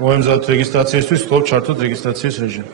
მოემზადოთ რეგისტრაციისთვის, ხლობ ჩართოთ რეგისტრაციის რეჟიმი.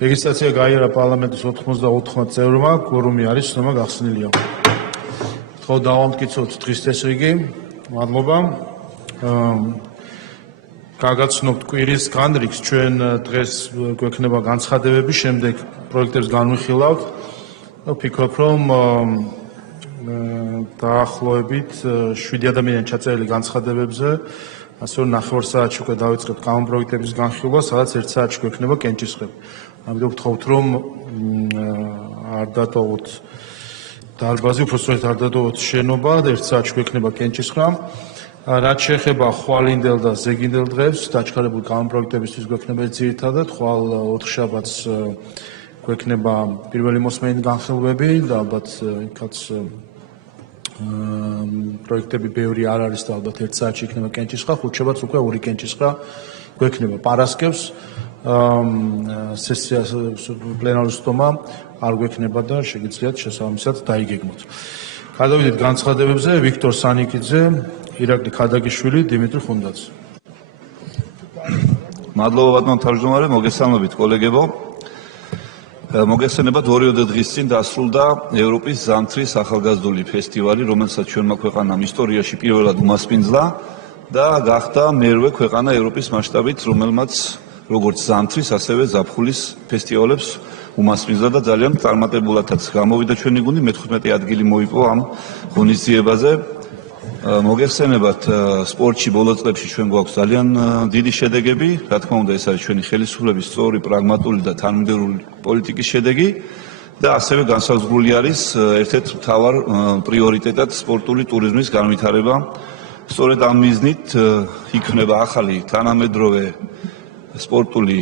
რეგისტრაცია გაიარა პარლამენტის 94 წევრმა, კვორუმი არის, ცნობა გახსნილია. ხო დავამტკიცოთ დღის წესრიგი. მადლობა. გაგაცნობთ კვირის განრიგს, ჩვენ დღეს გვექნება განცხადებები, შემდეგ პროექტებს განვიხილავთ. ვფიქრობ, რომ დაახლოებით 7 ადამიანი ჩაწერილი განცხადებებზე, ასე რომ 9 საათში უკვე დავიწყებთ კანონპროექტების განხილვა, სადაც 1 საათში გვექნება კენჭისყრები. ამიტომ ვთხოვთ, რომ არ დატოვოთ დარბაზი, უფრო სწორედ არ დატოვოთ შენობა, 1 საათში გვექნება კენჭისყრა. რაც შეეხება ხვალინდელ და ზეგინდელ დღეს, დაჩქარებული კანონპროექტებისთვის გვექნება ძირითადად, ხვალ 4 შაბათს გვექნება პირველი მოსმენით განხილვები და ალბათ იქაც პროექტები ბევრი არ არის და ალბათ 1 საათში იქნება კენჭისყრა, 5 შაბათს უკვე 2 კენჭისყრა გვექნება. პარასკევს სესია პლენარული სტომა არ გვექნება და შეგიძლიათ შესაბამისად დაიგეგმოთ. გადავიდეთ განცხადებებზე. ვიქტორ სანიკიძე, ირაკლი ქადაგიშვილი, დიმიტრი ხუნდაძე. მადლობა ბატონო თავმჯდომარე, მოგესალმებით კოლეგებო. მოგესალმებით 2 დღის წინ დასრულდა ევროპის ზამთრის ახალგაზრდული ფესტივალი, რომელსაც ჩვენმა ქვეყანამ ისტორიაში პირველად უმასპინძლა და გახდა მერვე ქვეყანა ევროპის მასშტაბით, რომელმაც როგორც ზამთრის, ასევე ზაფხულის ფესტივალებს უმასპინძლა და ძალიან წარმატებულადაც გამოვიდა ჩვენი გუნდი, მე-15 ადგილი მოიპოვა ამ ღონისძიებაზე. მოგეხსენებათ, სპორტში ბოლო წლებში ჩვენ გვაქვს ძალიან დიდი შედეგები, რა თქმა უნდა, ეს არის ჩვენი ხელისუფლების სწორი, პრაგმატული და თანმიმდევრული პოლიტიკის შედეგი და ასევე განსაზღვრული არის ერთ-ერთ მთავარ პრიორიტეტად სპორტული ტურიზმის განვითარება. სწორედ ამ მიზნით იქმნება ახალი თანამედროვე სპორტული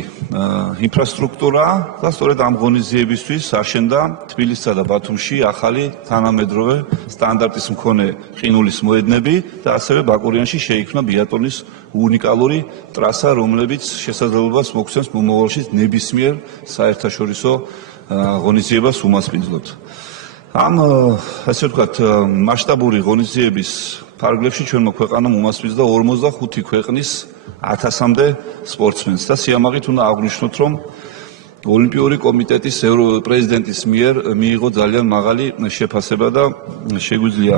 ინფრასტრუქტურა და სწორედ ამ ღონისძიებისთვის აშენდა თბილისსა და ბათუმში ახალი თანამედროვე სტანდარტის მქონე ყინულის მოედნები და ასევე ბაკურიანში შეიქმნა ბიატლონის უნიკალური ტრასა, რომლებიც შესაძლებლობას მოგცემს მომავალში ნებისმიერ საერთაშორისო ღონისძიებას უმასპინძლოთ. ამ ასე ვთქვათ, მასშტაბური ღონისძიების ფარგლებში ჩვენმა ქვეყანამ უმასპინძლა 45 ქვეყნის 1000-მდე სპორტსმენს და სიამაყით უნდა აღვნიშნოთ, რომ ოლიმპიური კომიტეტის პრეზიდენტის მიერ მიიღო ძალიან მაღალი შეფასება და შეგვიძლია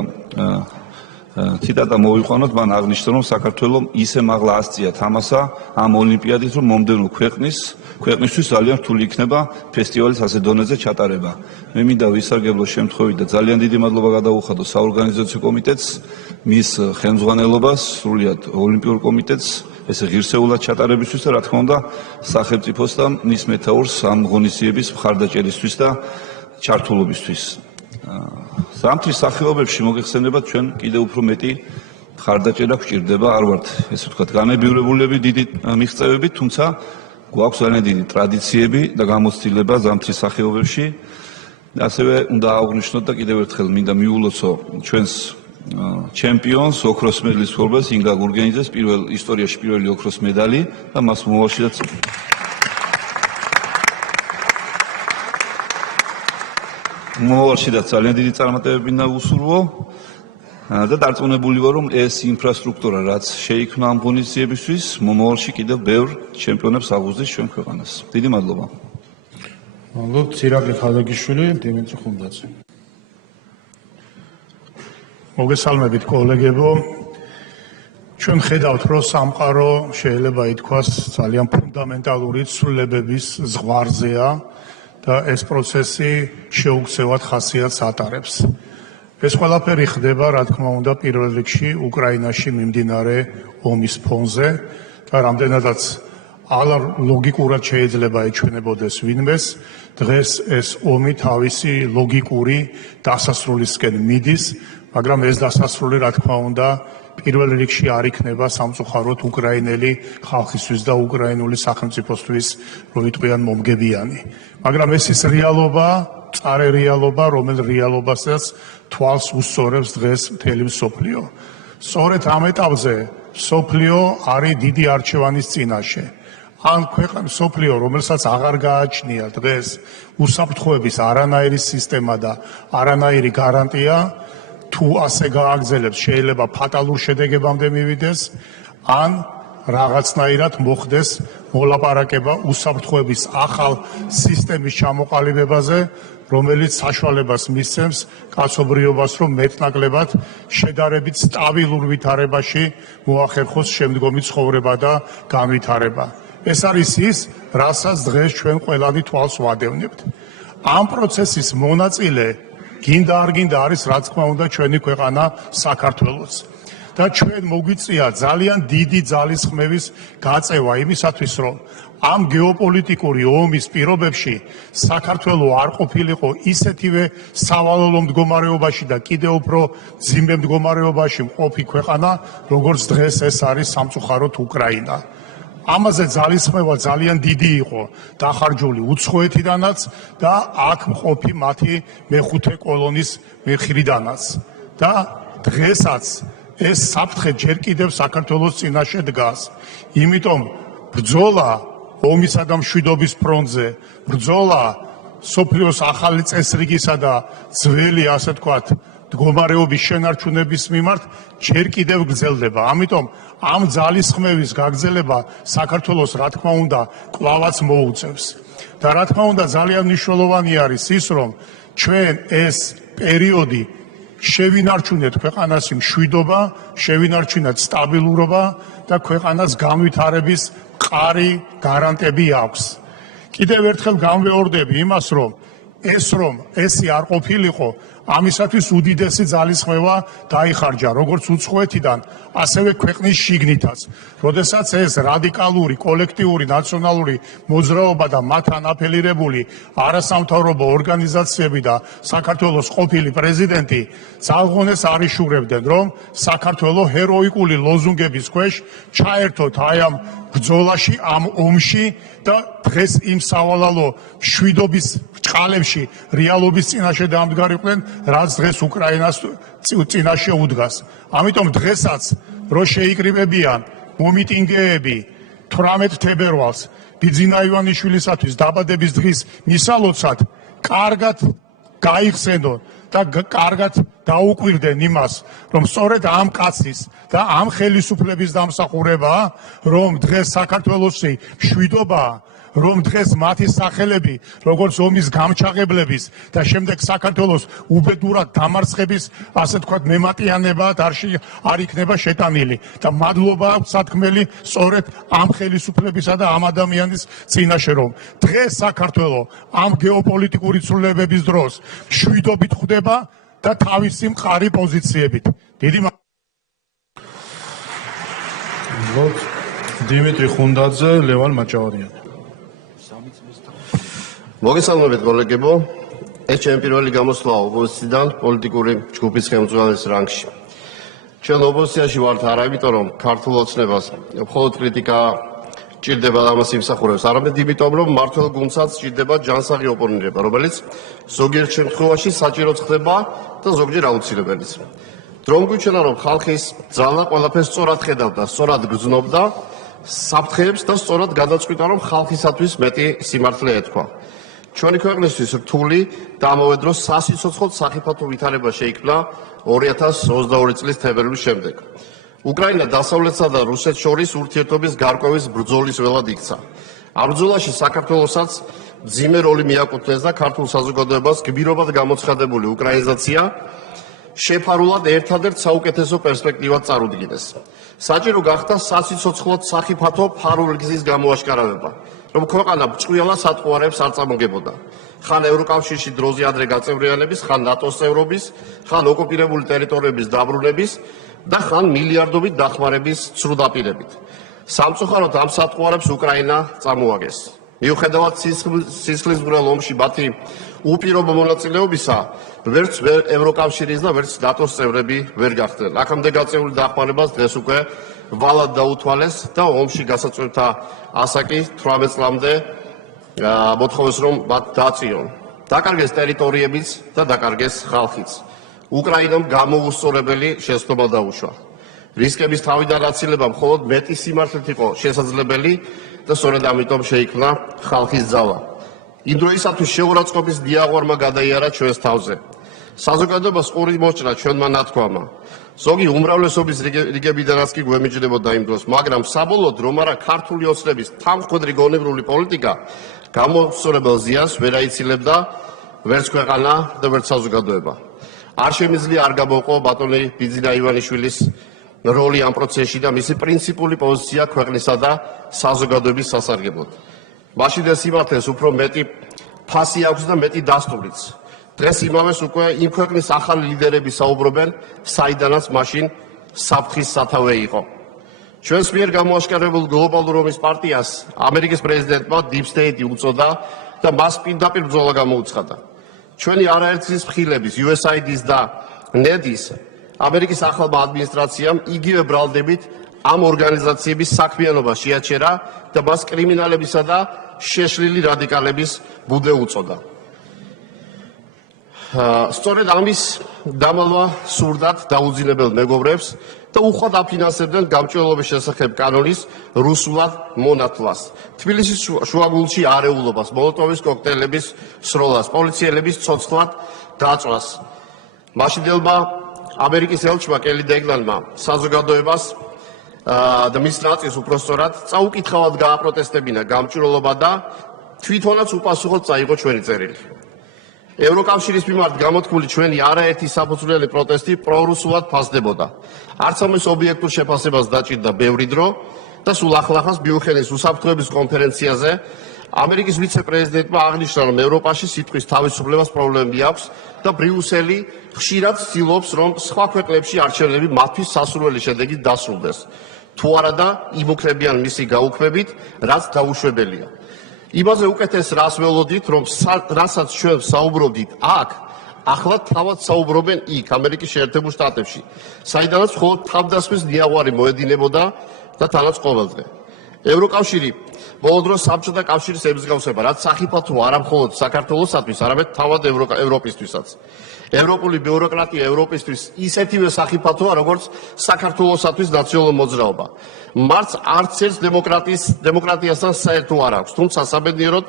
ციტატა მოვიყვანოთ, მან აღნიშნა, რომ საქართველოს ისე მაღლა ასწია თამასა ამ ოლიმპიადით, რომ მომდევნო ქვეყნისთვის ძალიან რთული იქნება ფესტივალის ასე დონეზე ჩატარება. მე მინდა ვისარგებლო შემთხვევით და ძალიან დიდი მადლობა გადაუხადო საორგანიზაციო კომიტეტს, მის ხელმძღვანელობას, სრულიად ოლიმპიურ კომიტეტს, ესე ღირსეულად ჩატარებისთვის და რა თქმა უნდა სახელმწიფოს და მის მეთაურს ამ ღონისძიების მხარდაჭერისთვის და ჩართულობისთვის. ზამთრის სახეობებში მოგეხსენებათ, ჩვენ კიდევ უფრო მეტი მხარდაჭერა გვჭირდება, არ ვართ ესე ვთქვათ განებივრებულები დიდი მიღწევები, თუმცა გვაქვს ძალიან დიდი ტრადიციები და გამოცდილება ზამთრის სახეობებში. ასევე უნდა აღვნიშნოთ და კიდევ ერთხელ მინდა მიულოცო ჩვენს ჩემპიონს, ოქროს მედლის მფლობელს ინგა გურგენიძეს, ისტორიაში პირველი ოქროს მედალი და მას მომავალშიც ძალიან დიდი წარმატებები უნდა უსურვო და დარწმუნებული ვარ, რომ ეს ინფრასტრუქტურა, რაც შეიქმნა ამ ღონისძიებისთვის, მომავალში კიდევ ბევრ ჩემპიონებს აღუძლის ჩვენ ქვეყანას. დიდი მადლობა. მადლობთ, ირაკლი ქადაგიშვილი, დიმიტრი ხუნდაძე. მოგესალმებით კოლეგებო. ჩვენ ხედავთ, რომ სამყარო შეიძლება ითქვას ძალიან ფუნდამენტალური ცვლილებების ზღვარზეა და ეს პროცესი შეუქცევად ხასიათს ატარებს. ეს ყველაფერი ხდება, რა თქმა უნდა, პირველ რიგში უკრაინაში მიმდინარე ომის ფონზე და რამდენადაც ლოგიკურად შეიძლება ეჩვენებოდეს ვინმეს, დღეს ეს ომი თავისი ლოგიკური დასასრულისკენ მიდის, მაგრამ ეს დასასრული, რა თქმა უნდა, პირველ რიგში არ იქნება სამწუხაროდ უკრაინელი ხალხისთვის და უკრაინული სახელმწიფოსთვის, რო ვიტყვიან მომგებიანი. მაგრამ ეს ის რეალობა, წარე რეალობა, რომელ რეალობასაც თვალს უსწორებს დღეს მთელი მსოფლიო. სწორედ ამ ეტაპზე მსოფლიო არის დიდი არჩევანის წინაშე. ან ქვეყანა მსოფლიო, რომელსაც აღარ გააჩნია დღეს უსაფრთხოების არანაირი სისტემა და არანაირი გარანტია, თუ ასე გააგრძელებს, შეიძლება ფატალურ შედეგებამდე მივიდეს, ან რაღაცნაირად მოხდეს მოლაპარაკება უსაფრთხოების ახალ სისტემის ჩამოყალიბებაზე, რომელიც საშუალებას მისცემს კაცობრიობას, რომ მეტნაკლებად შედარებით სტაბილურ ვითარებაში მოახერხოს შემდგომი ცხოვრება და განვითარება. ეს არის ის, რასაც დღეს ჩვენ ყველანი თვალს ვადევნებთ. ამ პროცესის მონაწილე გინდა არ გინდა არის, რა თქმა უნდა, ჩვენი ქვეყანა საქართველოც. და ჩვენ მოგვიწია ძალიან დიდი ძალისხმევის გაწევა იმისათვის, რომ ამ გეოპოლიტიკური ომის პირობებში საქართველო არ ყოფილიყო ისეთივე სავალალო მდგომარეობაში და კიდევ უფრო მძიმე მდგომარეობაში მყოფი ქვეყანა, როგორც დღეს ეს არის სამწუხაროდ უკრაინა. ამაზე ძალისხმევა ძალიან დიდი იყო დახარჯული უცხოეთიდანაც და აქ მყოფი მათი მეხუთე კოლონის მხრიდანაც. და დღესაც ეს საფრთხე ჯერ კიდევ საქართველოს წინაშე დგას. იმიტომ ბრძოლა ომისა და მშვიდობის ფრონტზე, ბრძოლა სოფლიოს ახალი წესრიგისა და ძველი, ასე ვთქვათ, მდგომარეობის შენარჩუნების მიმართ ჯერ კიდევ გრძელდება. ამიტომ ამ ძალისხმევის გაგრძელება საქართველოს, რა თქმა უნდა, კვლავაც მოუწევს. და რა თქმა უნდა, ძალიან მნიშვნელოვანი არის ის, რომ ჩვენ ეს პერიოდი შევინარჩუნეთ ქვეყანას მშვიდობა, შევინარჩუნეთ სტაბილურობა და ქვეყანას განვითარების მყარი გარანტები აქვს. კიდევ ერთხელ განვეორდები იმას, რომ ესი არ ყოფილიყო, ამისათვის უდიდესი ძალისხმევა დაიხარჯა როგორც უცხოეთიდან, ასევე ქვეყნის შიგნითაც. როდესაც ეს რადიკალური, კოლექტიური, ნაციონალური მოძრაობა და მათთან აფილირებული არასამთავრობო ორგანიზაციები და საქართველოს ყოფილი პრეზიდენტი ძალღონეს არიშურებდნენ, რომ საქართველო ჰეროიკული ლოზუნგების ქვეშ ჩაერთოთ აი ამ ბრძოლაში, ამ ომში და დღეს იმ სავალალო მშვიდობის ბრჭყალებში რეალობის წინაშე დამდგარიყვნენ, რაც დღეს უკრაინას წინაშე უდგას. ამიტომ დღესაც რო შეიკრიბებიან მომიტინგეები 18 თებერვალს ბიძინა ივანიშვილისათვის დაბადების დღის მისალოცად, კარგად გაიხსენონ და კარგად დაუკვირდნენ იმას, რომ სწორედ ამ კაცის და ამ ხელისუფლების დამსახურებაა, რომ დღეს საქართველოსი მშვიდობაა, რომ დღეს მათი სახელები, როგორც ომის გამჩაღებლების და შემდეგ საქართველოს უბედურად დამარცხების, ასე ვთქვათ, მემატიანება არ იქნება შეტანილი. და მადლობა აქვს სათქმელი სწორედ ამ ხელისუფლებისა და ამ ადამიანის წინაშე, რომ დღეს საქართველო ამ გეოპოლიტიკური ცვლილებების დროს მშვიდობით ხვდება და თავისი მყარი პოზიციებით. დიდი დიმიტრი ხუნდაძე, ლევან მაჭავარიანი. მოგესალმებით კოლეგებო, ეს ჩემი პირველი გამოსვლა ოპოზიციიდან პოლიტიკური ჯგუფის ხელმძღვანელის რანგში. ჩვენ ოპოზიციაში ვართ არა იმიტომ, რომ ქართულ ოცნებას მხოლოდ კრიტიკა ჭირდება და ამას იმსახურებს, არამედ იმიტომ, რომ მართლ გუნდსაც ჭირდება ჯანსაღი ოპონენტება, რომელიც ზოგიერთ შემთხვევაში საჭიროც ხდება და ზოგჯერ აუცილებელიც. დრომ გვიჩვენა, რომ ხალხის ძალა ყველაფერს სწორად ხედავდა, სწორად გრძნობდა საფრთხეებს და სწორად გადაწყვიტა, რომ ხალხისათვის მეტი სიმართლე ეთქვა. ჩვენი ქვეყნისთვის რთული და ამავე დროს სასიცოცხლოდ სახიფათო ვითარება შეიქმნა 2022 წლის თებერვლის შემდეგ. უკრაინა დასავლეთსა და რუსეთს შორის ურთიერთობის გარკვევის ბრძოლის ველად იქცა. ამ ბრძოლაში საქართველოსაც მძიმე როლი მიაკუთვნეს და ქართულ საზოგადოებას გმირობად გამოცხადებული უკრაინიზაცია შეფარულად ერთადერთ საუკეთესო პერსპექტივად წარუდგინეს. საჭირო გახდა სასიცოცხლოდ სახიფათო ფარული გზის გამოაშკარავება, რომ ქვეყანა ბრჭყვიალა სატყუარებს არ წამოგებოდა. ხან ევროკავშირში დროზე ადრე გაწევრიანების, ხან ნატოს წევრობის, ხან ოკუპირებული ტერიტორიების დაბრუნების და ხან მილიარდობით დახმარების ცრუდაპირებით. სამწუხაროდ ამ სატყუარებს უკრაინა წამოაგეს. მიუხედავად სისხლისმღვრელ ომში მათი უპირობო მონაწილეობისა, ვერც ევროკავშირის და ვერც ნატოს წევრები ვერ გახდნენ. აქამდე გაწეული დახმარებას დღეს უკვე ვალად დაუთვალეს და ომში გასაწვევთა ასაკი 18 წლამდე მოთხოვეს, რომ მათ დააწიონ. დაკარგეს ტერიტორიებიც და დაკარგეს ხალხიც. უკრაინამ გამოუსწორებელი შეცდომა დაუშვა. რისკების თავიდან აცილება მხოლოდ მეტი სიმართლით იყო შესაძლებელი და სწორედ ამიტომ შეიქმნა ხალხის ძალა. იმ დროისათვის შეურაცხყოფის დიაღვარმა გადაიარა ჩვენს თავზე. საზოგადოებას ყური მოსჭრა ჩვენმა ნათქვამმა. ზოგი უმრავლესობის რიგებიდანაც კი გვემიჯნებოდა იმ დროს, მაგრამ საბოლოოდ რომ არა ქართული ოცნების თანმხვედრი გონივრული პოლიტიკა გამოუსწორებელ ზიანს ვერ აიცილებდა ვერც ქვეყანა და ვერც საზოგადოება. არ შემიძლია არ გამოყო ბატონი ბიძინა ივანიშვილის როლი ამ პროცესში და მისი პრინციპული პოზიცია ქვეყნისა და საზოგადოების სასარგებლოდ. მაშინ ეს სიმართლეს უფრო მეტი ფასი აქვს და მეტი დასტურიც. დღეს იმავეს უკვე იმ ქვეყნის ახალი ლიდერები საუბრობენ, საიდანაც მაშინ საფრთხის სათავე იყო. ჩვენს მიერ გამოაშკარებულ გლობალურ ომის პარტიას ამერიკის პრეზიდენტმა Deep State უწოდა და მას პირდაპირ ბრძოლა გამოუცხადა. ჩვენი არაერთგზის მხილების USAID-ის და NED-ის ამერიკის ახალმა ადმინისტრაციამ იგივე ბრალდებით ამ ორგანიზაციების საქმიანობა შეაჩერა და მას კრიმინალებისა და შეშლილი რადიკალების ბუდე უწოდა. სწორედ ამის დამალვა სურდათ დაუძინებელ მეგობრებს და უხვად აფინანსებდნენ გამჭვირვალობის შესახებ კანონის რუსულად მონათლას, თბილისის შუაგულში არეულობას, მოლოტოვის კოქტეილების სროლას, პოლიციელების ცოცხლად დაწვას. მაშინდელმა ამერიკის ელჩმა კელი დეგლანმა საზოგადოებას და მის ნაწილს უпроსწორად წაუკითხავად გააპროტესტებინა გამჭვირვალობა და თვითონაც უპასუხოდ წაიღო ჩვენი წერილი. ევროკავშირის მიმართ გამოთქმული ჩვენი არაერთი საფუძვლიანი პროტესტი პრორუსულად ფასდებოდა. არც ამის ობიექტურ შეფასებას დაჭირდა ბევრი დრო და სულ ახლახანს მიუნხენის უსაფრთხოების კონფერენციაზე ამერიკის ვიცე-პრეზიდენტმა აღნიშნა, რომ ევროპაში სიტყვის თავისუფლებას პრობლემები აქვს და ბრიუსელი ხშირად ცდილობს, რომ სხვა ქვეყნებში არჩევნები მათთვის სასურველი შედეგით დასრულდეს. თუ არადა იმუქრებიან მისი გაუქმებით, რაც დაუშვებელია. იმაზე უკეთეს რას ველოდით, რომ რასაც ჩვენ საუბრობდით აქ, ახლა თავად საუბრობენ იქ, ამერიკის შეერთებულ შტატებში, საიდანაც მხოლოდ თავდასხმის დიაღვარი მოედინებოდა და თანაც ყოველდღე. ევროკავშირი ბოლო დროს საბჭოთა კავშირის ემსგავსება, რაც სახიფათოა არა მხოლოდ საქართველოსათვის, არამედ თავად ევროპისთვისაც. ევროპული ბიუროკრატია ევროპისთვის ისეთივე სახიფათოა, როგორც საქართველოსათვის ნაციონალურ მოძრაობა. მარც არც ერთ დემოკრატიასთან საერთო არ აქვს, თუმცა საბედნიეროდ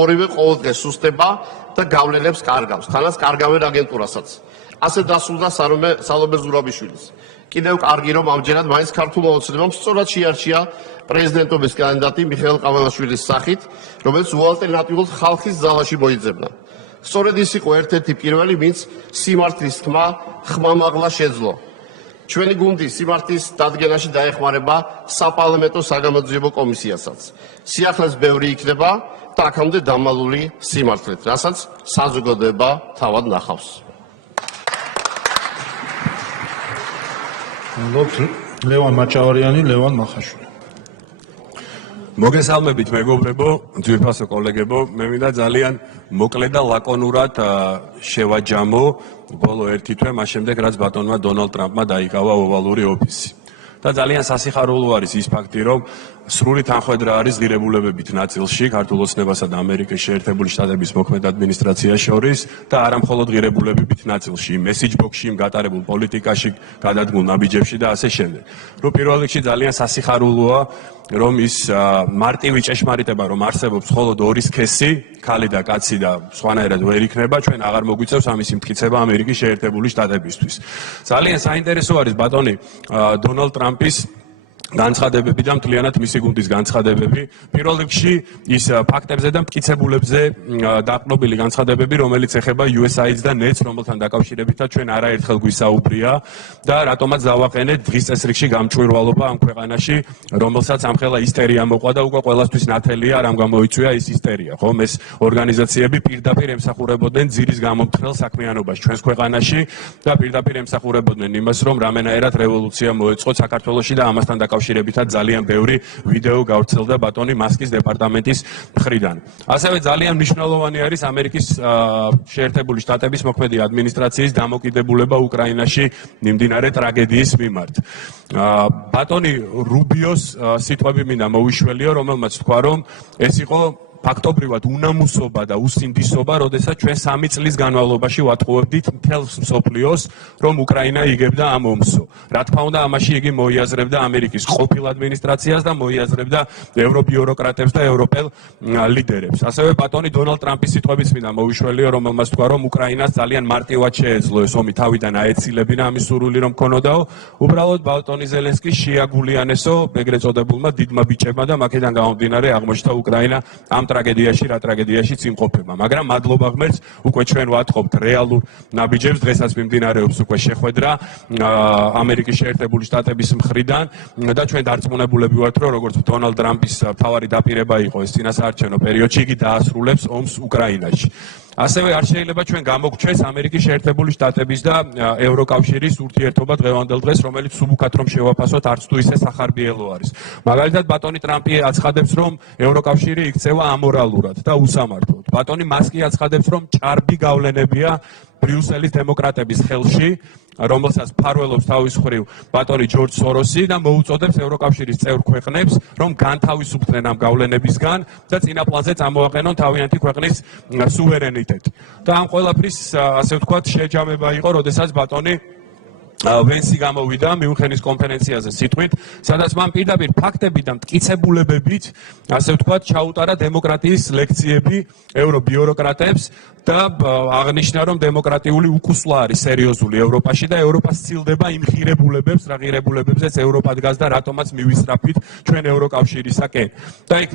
ორივე ყოველდღე სუსტება და გავლენებს კარგავს, თანაც კარგავენ აგენტურასაც. ასე დასრულდა სალომე ზურაბიშვილის. კიდევ კარგი რომ ამჯერად მაინც ქართულმა ოცნებამ სწორად შეარჩია პრეზიდენტობის კანდიდატი მიხეილ ყაველაშვილის სახით, რომელიც უალტერნატიულად ხალხის ძალაში მოიძებნა. სწორედ ის იყო ერთ-ერთი პირველი, ვინც სიმართლის თქმა ხმამაღლა შეძლო. ჩვენი გუნდი სიმართლის დადგენაში დაეხმარება საპარლამენტო საგამოძიებო კომისიასაც. სიახლეს ბევრი იქნება და აქამდე დამალული სიმართლით, რასაც საზოგადოება თავად ნახავს. ლევან მაჭავარიანი, ლევან მახაშვილი. მოგესალმებით მეგობრებო, ძვირფასო კოლეგებო, მე მინდა ძალიან მოკლედ და ლაკონურად შევაჯამო ბოლო ერთი თვე მას შემდეგ, რაც ბატონმა დონალდ ტრამპმა დაიკავა ოვალური ოფისი. და ძალიან სასიხარულო არის ის ფაქტი, რომ სრული თანხმედრა არის ღირებულებებით ნაწილში ქართულ ოცნებასა და ამერიკის შეერთებული შტატების მოქმედ ადმინისტრაციას შორის და არა მხოლოდ ღირებულებებით ნაწილში, მესიჯ ბოქსში, გატარებულ პოლიტიკაში, გადადგმულ ნაბიჯებში და ასე შემდეგ. რომ პირველ რიგში ძალიან სასიხარულოა, რომ ის მარტივი ჭეშმარიტება, რომ არსებობს მხოლოდ ორი სქესი, ქალი და კაცი და სხვანაირად ვერ იქნება, ჩვენ აღარ მოგვიწევს ამის იმტკიცება ამერიკის შეერთებული შტატებისთვის. ძალიან საინტერესო არის ბატონი დონალდ ტრამპის განცხადებები და მთლიანად მისი გუნდის განცხადებები. პირველ რიგში ის ფაქტებზე და მტკიცებულებზე დაყრდნობილი განცხადებები, რომელიც ეხება USAID-ს და NET-ს, რომელთან დაკავშირებითაც ჩვენ არაერთხელ გვისაუბრია და რატომაც დავაყენეთ დღის წესრიგში გამჭვირვალობა ამ ქვეყანაში, რომელსაც ამხელა ისტერია მოყვა და უკვე ყველასთვის ნათელია, რამ გამოიწვია ის ისტერია, ხომ? ეს ორგანიზაციები პირდაპირ ემსახურებოდნენ ძირის გამომთხრელ საქმიანობას ჩვენს ქვეყანაში და პირდაპირ ემსახურებოდნენ იმას, რომ რამენაერად რევოლუცია მოეწყო საქართველოში და ამასთან დაკავშირებითაც ძალიან ბევრი ვიდეო გავრცელდა ბატონი მასკის დეპარტამენტის მხრიდან. ასევე ძალიან მნიშვნელოვანი არის ამერიკის შეერთებული შტატების მოქმედი ადმინისტრაციის დამოკიდებულება უკრაინაში მიმდინარე ტრაგედიის მიმართ. ბატონი რუბიოს სიტყვები მინდა მოვიშველიო, რომელმაც თქვა, რომ ეს იყო ფაქტობრივად უნამუსობა და უსინდისობა, როდესაც ჩვენ 3 წლის განმავლობაში ვატყუებდით მთელს მსოფლიოს, რომ უკრაინა იგებდა ამ ომსო. რა თქმა უნდა, ამაში იგი მოიაზრებდა ამერიკის ყოფილ ადმინისტრაციას და მოიაზრებდა ევრობიუროკრატებს და ევროპელ ლიდერებს. ასევე ბატონი დონალდ ტრამპის სიტყვებიც მინდა მოვიშველიო, რომელმაც თქვა, რომ უკრაინას ძალიან მარტივად შეეძლო ეს ომი თავიდან აეცილებინა ამის სურვილი რომ ქონოდაო. უბრალოდ ბატონი ზელენსკი შეაგულიანესო ეგრეთ წოდებულმა დიდმა ბიჭებმა და მაქედან გამომდინარე აღმოჩნდა უკრაინა ამ ტრაგედიაში რა ტრაგედიაშიც იმყოფება, მაგრამ მადლობა ღმერთს უკვე ჩვენ ვატყობთ რეალურ ნაბიჯებს, დღესაც მიმდინარეობს უკვე შეხვედრა ამერიკის შეერთებული შტატების მხრიდან და ჩვენ დარწმუნებულები ვართ, რომ როგორც დონალდ ტრამპის მთავარი დაპირება იყო ეს წინასაარჩევნო პერიოდში, იგი დაასრულებს ომს უკრაინაში. ასევე არ შეიძლება ჩვენ გამოგჩეს ამერიკის შეერთებული შტატების და ევროკავშირის ურთიერთობა დღევანდელ დღეს, რომელიც სუბუქად რომ შევაფასოთ, არც თუ ისე სახარბიელო არის. მაგალითად, ბატონი ტრამპი აცხადებს, რომ ევროკავშირი იქცევა ამორალურად და უსამართლოდ. ბატონი მასკი აცხადებს, რომ ჭარბი გავლენებია ბრიუსელის დემოკრატების ხელში, რომელსაც ფარველობს თავის მხრივ ბატონი ჯორჯ სოროსი და მოუწოდებს ევროკავშირის წევრ ქვეყნებს, რომ განთავისუფლდნენ ამ გავლენებისგან და წინა პლანზე წამოაყენონ თავიანთი ქვეყნის სუვერენიტეტი. და ამ ყველაფრის, ასე ვთქვათ, შეჯამება იყო, როდესაც ბატონი ვენსი გამოვიდა მიუნხენის კონფერენციაზე სიტყვით, სადაც მან პირდაპირ ფაქტები და მტკიცებულებებით, ასე ვთქვათ, ჩაუტარა დემოკრატიის ლექციები ევრობიუროკრატებს და აღნიშნა, რომ დემოკრატიული უკუსლა არის სერიოზული ევროპაში და ევროპა სცილდება იმ ღირებულებებს, რა ღირებულებებზეც ევროპა დგას და რატომაც მივისწრაფით ჩვენ ევროკავშირისაკენ. და იქ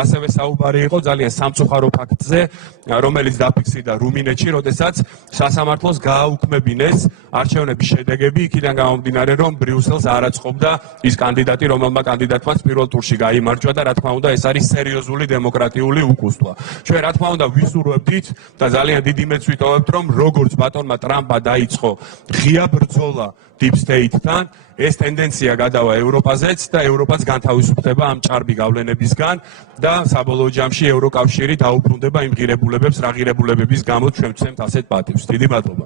ასევე საუბარი იყო ძალიან სამწუხარო ფაქტზე, რომელიც დაფიქსირდა რუმინეთში, როდესაც სასამართლოს გააუქმებინეს არჩევნების შედეგები, იქიდან გამომდინარე, რომ ბრიუსელს არ აწყობდა ის კანდიდატი, რომელმა კანდიდატმაც პირველ ტურში გაიმარჯვა და რა თქმა უნდა, ეს არის სერიოზული დემოკრატიული უკუსლა. ჩვენ რა თქმა უნდა ვისურვებდით და ძალიან დიდი იმედს ვიტოვებთ, რომ როგორც ბატონმა ტრამპმა დაიწყო ღია ბრძოლა deep state-თან, ეს ტენდენცია გადავა ევროპაზეც და ევროპაც განთავისუფლდება ამ ჭარბი გავლენებისგან და საბოლოო ჯამში ევროკავშირი დაუბრუნდება იმ ღირებულებებს, რა ღირებულებების გამო ჩვენ ვცემთ ასეთ პატივს. დიდი მადლობა.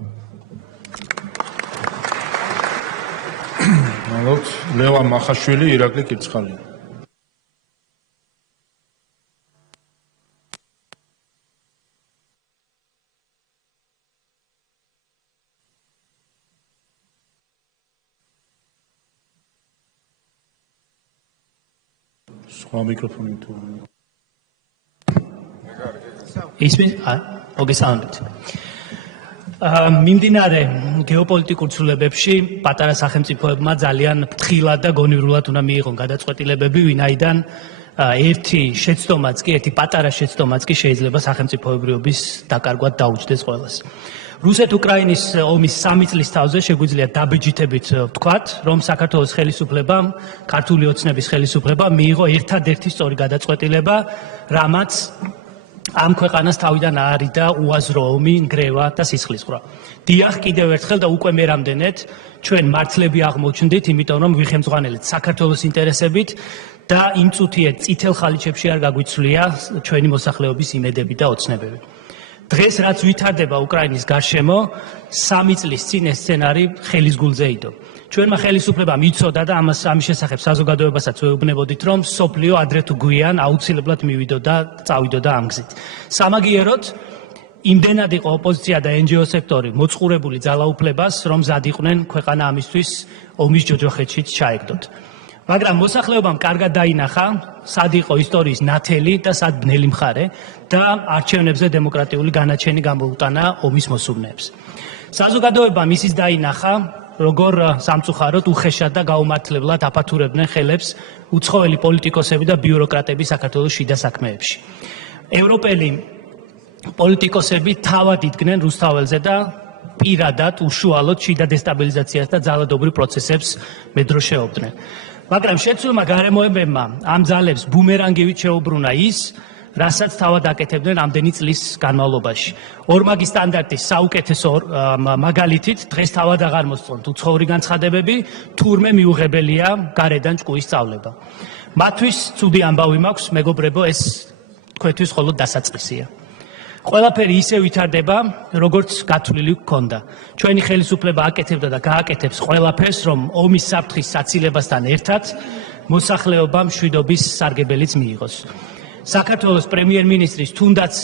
მადლობთ. ლევან მახაშვილი, ირაკლი კირცხალია. სხვა მიკროფონი თუ ისმის მოგესალმებით. მიმდინარე გეოპოლიტიკურ ცვლილებებში პატარა სახელმწიფოებმა ძალიან ფრთხილად და გონივრულად უნდა მიიღონ გადაწყვეტილებები, ვინაიდან ერთი შეცდომაც კი, ერთი პატარა შეცდომაც კი შეიძლება სახელმწიფოებრიობის დაკარგვად დაუჯდეს ყველას. რუსეთ-უკრაინის ომის 3 წლის თავზე შეგვიძლია დაბეჯითებით ვთქვათ, რომ საქართველოს ხელისუფლებამ, ქართული ოცნების ხელისუფლებამ მიიღო ერთადერთი სწორი გადაწყვეტილება, რამაც ამ ქვეყანას თავიდან აარიდა უაზრო ომი, ნგრევა და სისხლისღვრა. დიახ, კიდევ ერთხელ და უკვე მე რამდენად ჩვენ მართლები აღმოჩნდით, იმიტომ რომ ვიხემძღვანელეთ საქართველოს ინტერესებით და იმ წუთიერ წითელ ხალიჩებში არ გაგვიცვლია ჩვენი მოსახლეობის იმედები და ოცნებები. დღეს რაც ვითარდება უკრაინის გარშემო, 3 წლის წინ ეს სცენარი ხელის გულზე იდო. ჩვენმა ხელისუფლებამ იცოდა და ამის შესახებ საზოგადოებასაც ვეუბნებოდით, რომ სოფლიო ადრე თუ გვიან აუცილებლად მივიდო და წავიდოდა ამ გზით. სამაგიეროდ იმდენად იყო ოპოზიცია და NGO სექტორი მოწყურებული ძალაუფლებას, რომ მზად იყვნენ ქვეყანა ამისთვის ომის ჯოჯოხეთშიც ჩაეგდოთ. მაგრამ მოსახლეობამ კარგად დაინახა, სად იყო ისტორიის ნათელი და სად ბნელი მხარე და არჩევნებზე დემოკრატიული განაჩენი გამოუტანა ომის მოსურნეებს. საზოგადოებამ ისიც დაინახა, როგორ სამწუხაროდ უხეშად და გაუმართლებლად აფათურებდნენ ხელებს უცხოელი პოლიტიკოსები და ბიუროკრატები საქართველოს შიდა საქმეებში. ევროპელი პოლიტიკოსები თავად იდგნენ რუსთაველზე და პირადად უშუალოდ შიდა დესტაბილიზაციას და ძალადობრივ პროცესებს მედროშეობდნენ. მაგრამ შეცვლილმა გარემოებებმა ამ ძალებს ბუმერანგივით შეუბრუნა ის, რასაც თავად აკეთებდნენ ამდენი წლის განმავლობაში. ორმაგი სტანდარტის საუკეთესო მაგალითით დღეს თავად აღარ მოსწონთ უცხოური განცხადებები, თურმე მიუღებელია გარედან ჭკუის სწავლება. მათთვის ცუდი ამბავი მაქვს, მეგობრებო, ეს თქვენთვის მხოლოდ დასაწყისია. ყველაფერი ისე ვითარდება, როგორც გათვლილი გქონდა. ჩვენი ხელისუფლება აკეთებდა და გააკეთებს ყველაფერს, რომ ომის საფრთხის საცილებასთან ერთად მოსახლეობამ მშვიდობის სარგებელიც მიიღოს. საქართველოს პრემიერ-მინისტრის თუნდაც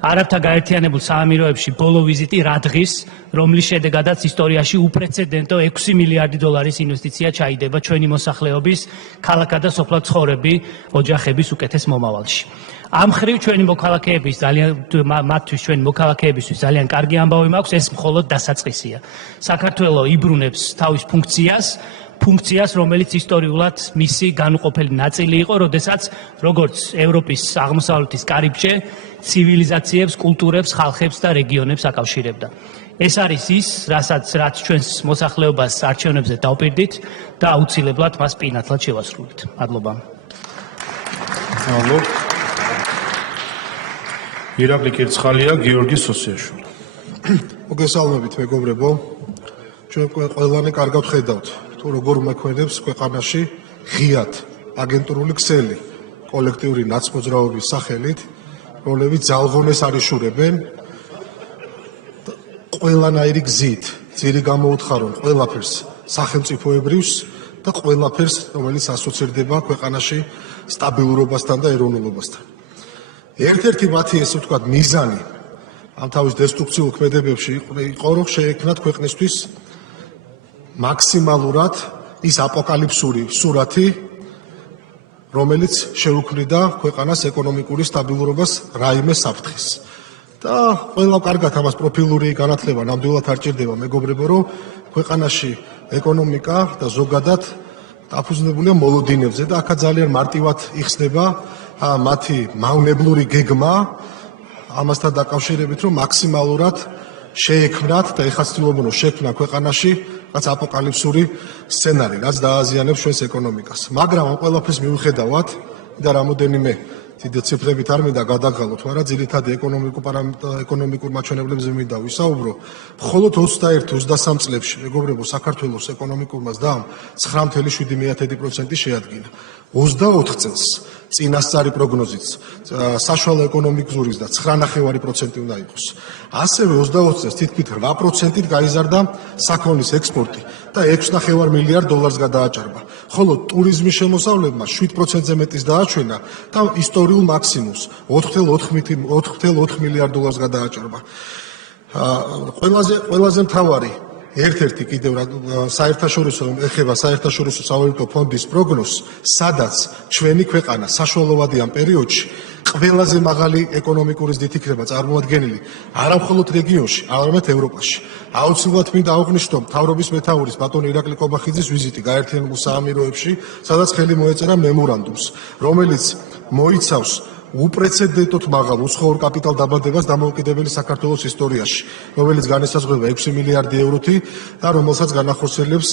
არაბთა გაერთიანებულ საამიროებში ბოლო ვიზიტი რა დღის, რომლის შედეგადაც ისტორიაში უპრეცედენტო 6 მილიარდი დოლარის ინვესტიცია ჩაიდება ჩვენი მოსახლეობის, ქალაქა და სოფლად ცხოვრები ოჯახების უკეთეს მომავალში. ამ ხრივ ჩვენი მათთვის ჩვენი მოქალაქეებისთვის ძალიან კარგი ამბავი მაქვს, ეს მხოლოდ დასაწყისია. საქართველო იბრუნებს თავის ფუნქციას, რომელიც ისტორიულად მისი განუყოფელი ნაწილი იყო, როდესაც როგორც ევროპის აღმოსავლეთის კარიბჭე ცივილიზაციებს, კულტურებს, ხალხებს და რეგიონებს აკავშირებდა. ეს არის ის, რაც ჩვენს მოსახლეობას არჩევნებზე დავპირდით და აუცილებლად მას პინათლად შევასრულეთ. მადლობა. ირაკლი კირცხალია, გიორგი სოსიაშვილი. მოგესალმებით, მეგობრებო. ჩვენ ყველანი კარგად ხედავთ, თუ როგორ მექვენებს ქვეყანაში ღიად აგენტურული ქსელი კოლექტიური ნაცმოძრაობის სახელით, რომლებიც ძალღონეს არიშურებენ ყველანაირი გზით, ძირი გამოუთხარონ ყველაფერს სახელმწიფოებრიws და ყველაფერს, რომელიც ასოცირდება ქვეყანაში სტაბილურობასთან და ეროვნულობასთან. ერთ-ერთი მათი ესე ვთქვათ მიზანი ამ თავის დესტრუქციულ ქმედებებში იყო, რომ შეექმნათ ქვეყნისთვის მაქსიმალურად ის აპოკალიფსური სურათი, რომელიც შეუქმნიდა ქვეყანას ეკონომიკური სტაბილურობას რაიმე საფრთხის. და ყველა კარგად ამას პროფილური განათლება ნამდვილად არ ჭირდება, მეგობრებო, რომ ქვეყანაში ეკონომიკა და ზოგადად დაფუძნებულია მოლოდინებზე და აქაც ძალიან მარტივად იხსნება მათი მავნებლური გეგმა ამასთან დაკავშირებით, რომ მაქსიმალურად შეექმნათ და ეხლა ცდილობენ რომ შექმნა ქვეყანაში რაც აპოკალიფსური სცენარი, რაც დააზიანებს ჩვენს ეკონომიკას. მაგრამ ამ ყველაფერს მიუხედავად და რამოდენიმე დიდი ციფრებით არ მინდა გადაგღალოთ, მაგრამ ძირითადად ეკონომიკურ მაჩვენებლებზე მინდა ვისაუბრო. მხოლოდ 21-23 წლებში, მეგობრებო, საქართველოს ეკონომიკურმა ზრდამ 9.7% შეადგინა. 24 წელს წინასწარი პროგნოზით საშუალო ეკონომიკური ზრდა 9.5% უნდა იყოს. ასევე 24 წელს თითქმის 8%-ით გაიზარდა საქონლის ექსპორტი და 6.5 მილიარდ დოლარს გადააჭარბა. ხოლო ტურიზმის შემოსავლებმა 7%-ზე მეტის დააჩვენა და ისტორიულ მაქსიმუმს 4.4 მილიარდ დოლარს გადააჭარბა. ყველაზე მთავარი ერთ-ერთი კიდევ საერთაშორისო ეხება საერთაშორისო სავალუტო ფონდის პროგნოზს, სადაც ჩვენი ქვეყანა საშუალოვადი ამ პერიოდში ყველაზე მაღალი ეკონომიკური ზრდით იქნება წარმოადგენილი არა მხოლოდ რეგიონში, არამედ ევროპაში. აუცილებლად მინდა აღვნიშნო მთავრობის მეთაურის ბატონ ირაკლი კობახიძის ვიზიტი გაერთიანებულ საამიროებში, სადაც ხელი მოეწერა მემორანდუმს, რომელიც მოიცავს უპრეცედენტოდ მაღალ უცხოურ კაპიტალ დაბადებას დამოუკიდებელი საქართველოს ისტორიაში, რომელიც განისაზღვრება 6 მილიარდი ევროთი და რომელსაც განახორციელებს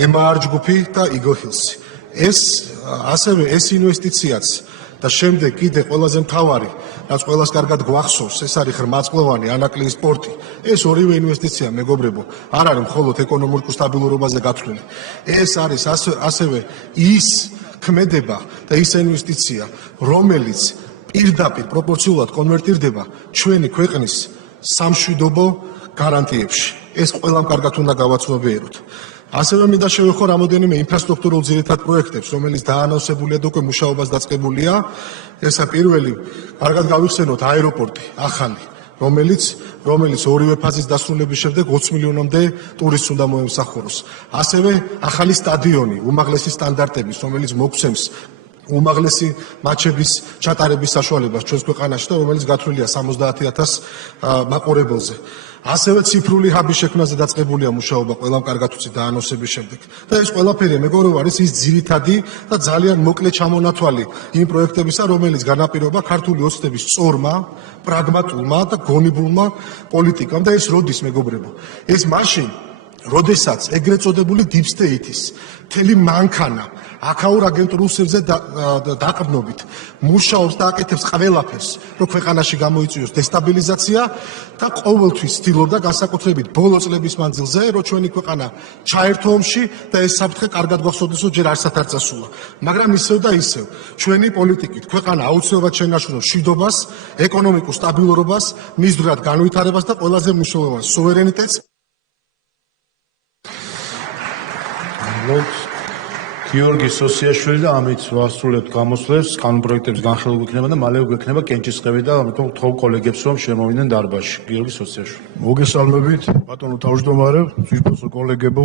MR ჯგუფი და Eagle Hills. ასევე ეს ინვესტიციაც და შემდეგ კიდე ყველაზე მთავარი, რაც ყველას კარგად გვახსოვს, ეს არის ღრმაწყლოვანი ანაკლიის პორტი. ეს ორივე ინვესტიცია, მეგობრებო, არ არის მხოლოდ ეკონომიკურ სტაბილურობაზე გათვლილი. ეს არის ასევე ის ქმედება და ის ინვესტიცია, რომელიც პირდაპირ პროპორციულად კონვერტირდება ჩვენი ქვეყნის სამშვიდობო გარანტიებში. ეს ყველამ კარგად უნდა გავაცნობიეროთ. ასევე მინდა შევეხო რამოდენიმე ინფრასტრუქტურულ ძირითად პროექტებს, რომელიც დაანონსებულია და უკვე მუშაობას დაწყებულია. ესა პირველი, კარგად გავიხსენოთ აეროპორტი ახალი, რომელიც ორივე ფაზის დასრულების შემდეგ 20 მილიონამდე ტურისტს უნდა მოემსახუროს. ასევე ახალი სტადიონი, უმაღლესი სტანდარტების, რომელიც მოგცემს უმაღლესი მატჩების ჩატარების საშუალებას ჩვენს ქვეყანაში და რომელიც გათვლილია 70,000 მაყურებელზე. ასევე ციფრული ჰაბის შექმნაზე დაწყებულია მუშაობა ყველამ კარგად უცი დაანონსების შემდეგ. და ეს ყველაფერი მეგობრებო არის ის ძირითადი და ძალიან მოკლე ჩამონათვალი იმ პროექტებისა, რომელიც განაპირობა ქართული ოცნების სწორმა, პრაგმატულმა და გონებულმა პოლიტიკამ და ეს როდის მეგობრებო? ეს მაშინ, როდესაც ეგრეთ წოდებული deep state-ის მთელი მანქანა აქაურ აგენტურუსებზე დაყრდნობით მუშაობს და აკეთებს ყველაფერს, რომ ქვეყანაში გამოიწვიოს დესტაბილიზაცია და ყოველთვის ცდილობდა განსაკუთრებით ბოლო წლების მანძილზე, რომ ჩვენი ქვეყანა ჩაერთო ომში და ეს საფრთხე კარგად გვახსოვდეს, რომ ჯერ არსად არ წასულა. მაგრამ ისევ და ისევ ჩვენი პოლიტიკით ქვეყანა აუცილებლად შენაშრომებს მშვიდობას, ეკონომიკურ სტაბილურობას, მისდროულად განვითარებას და ყველაზე მნიშვნელოვან სუვერენიტეტს. გიორგი სოსიაშვილი და ამით ვასრულებთ გამოსვლებს, კანონპროექტების განხილვა გვექნება და მალევე გვექნება კენჭისყრები და ამიტომ ვთხოვ კოლეგებს, რომ შემოვიდნენ დარბაზში. გიორგი სოსიაშვილი. მოგესალმებით, ბატონო თავმჯდომარე, ძვირფასო კოლეგებო.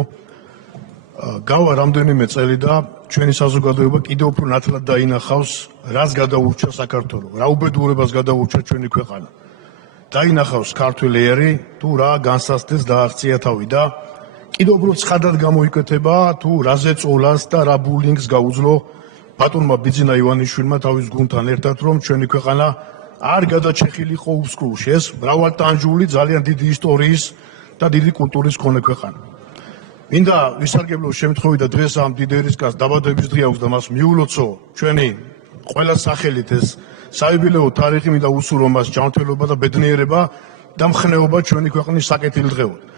გავა რამდენიმე წელი და ჩვენი საზოგადოება კიდევ უფრო ნათლად დაინახავს, რას გადაურჩა საქართველოს, რა უბედურებას გადაურჩა ჩვენი ქვეყანა. დაინახავს ქართველი ერი, თუ რა განსაცდელს დააღწია თავი და კიდევ უფრო ცხადად გამოიკეთება თუ რაზე წოლას და რა ბულინგს გაუძლო ბატონმა ბიძინა ივანიშვილმა თავის გუნდთან ერთად, რომ ჩვენი ქვეყანა არ გადაჭეხილიყო უსკრულში. ეს მრავალტანჯული, ძალიან დიდი ისტორიის და დიდი კულტურის მქონე ქვეყანა. მინდა ვისარგებლო შემთხვევით და დღეს ამ დიდ ერისკაც დაბადების დღე აქვს და მას მიულოცო ჩვენი ყველა სახელით ეს საიუბილეო თარიღი, მინდა უსურვო მას ჯანმრთელობა და ბედნიერება და მხნეობა ჩვენი ქვეყნის საკეთილდღეოდ.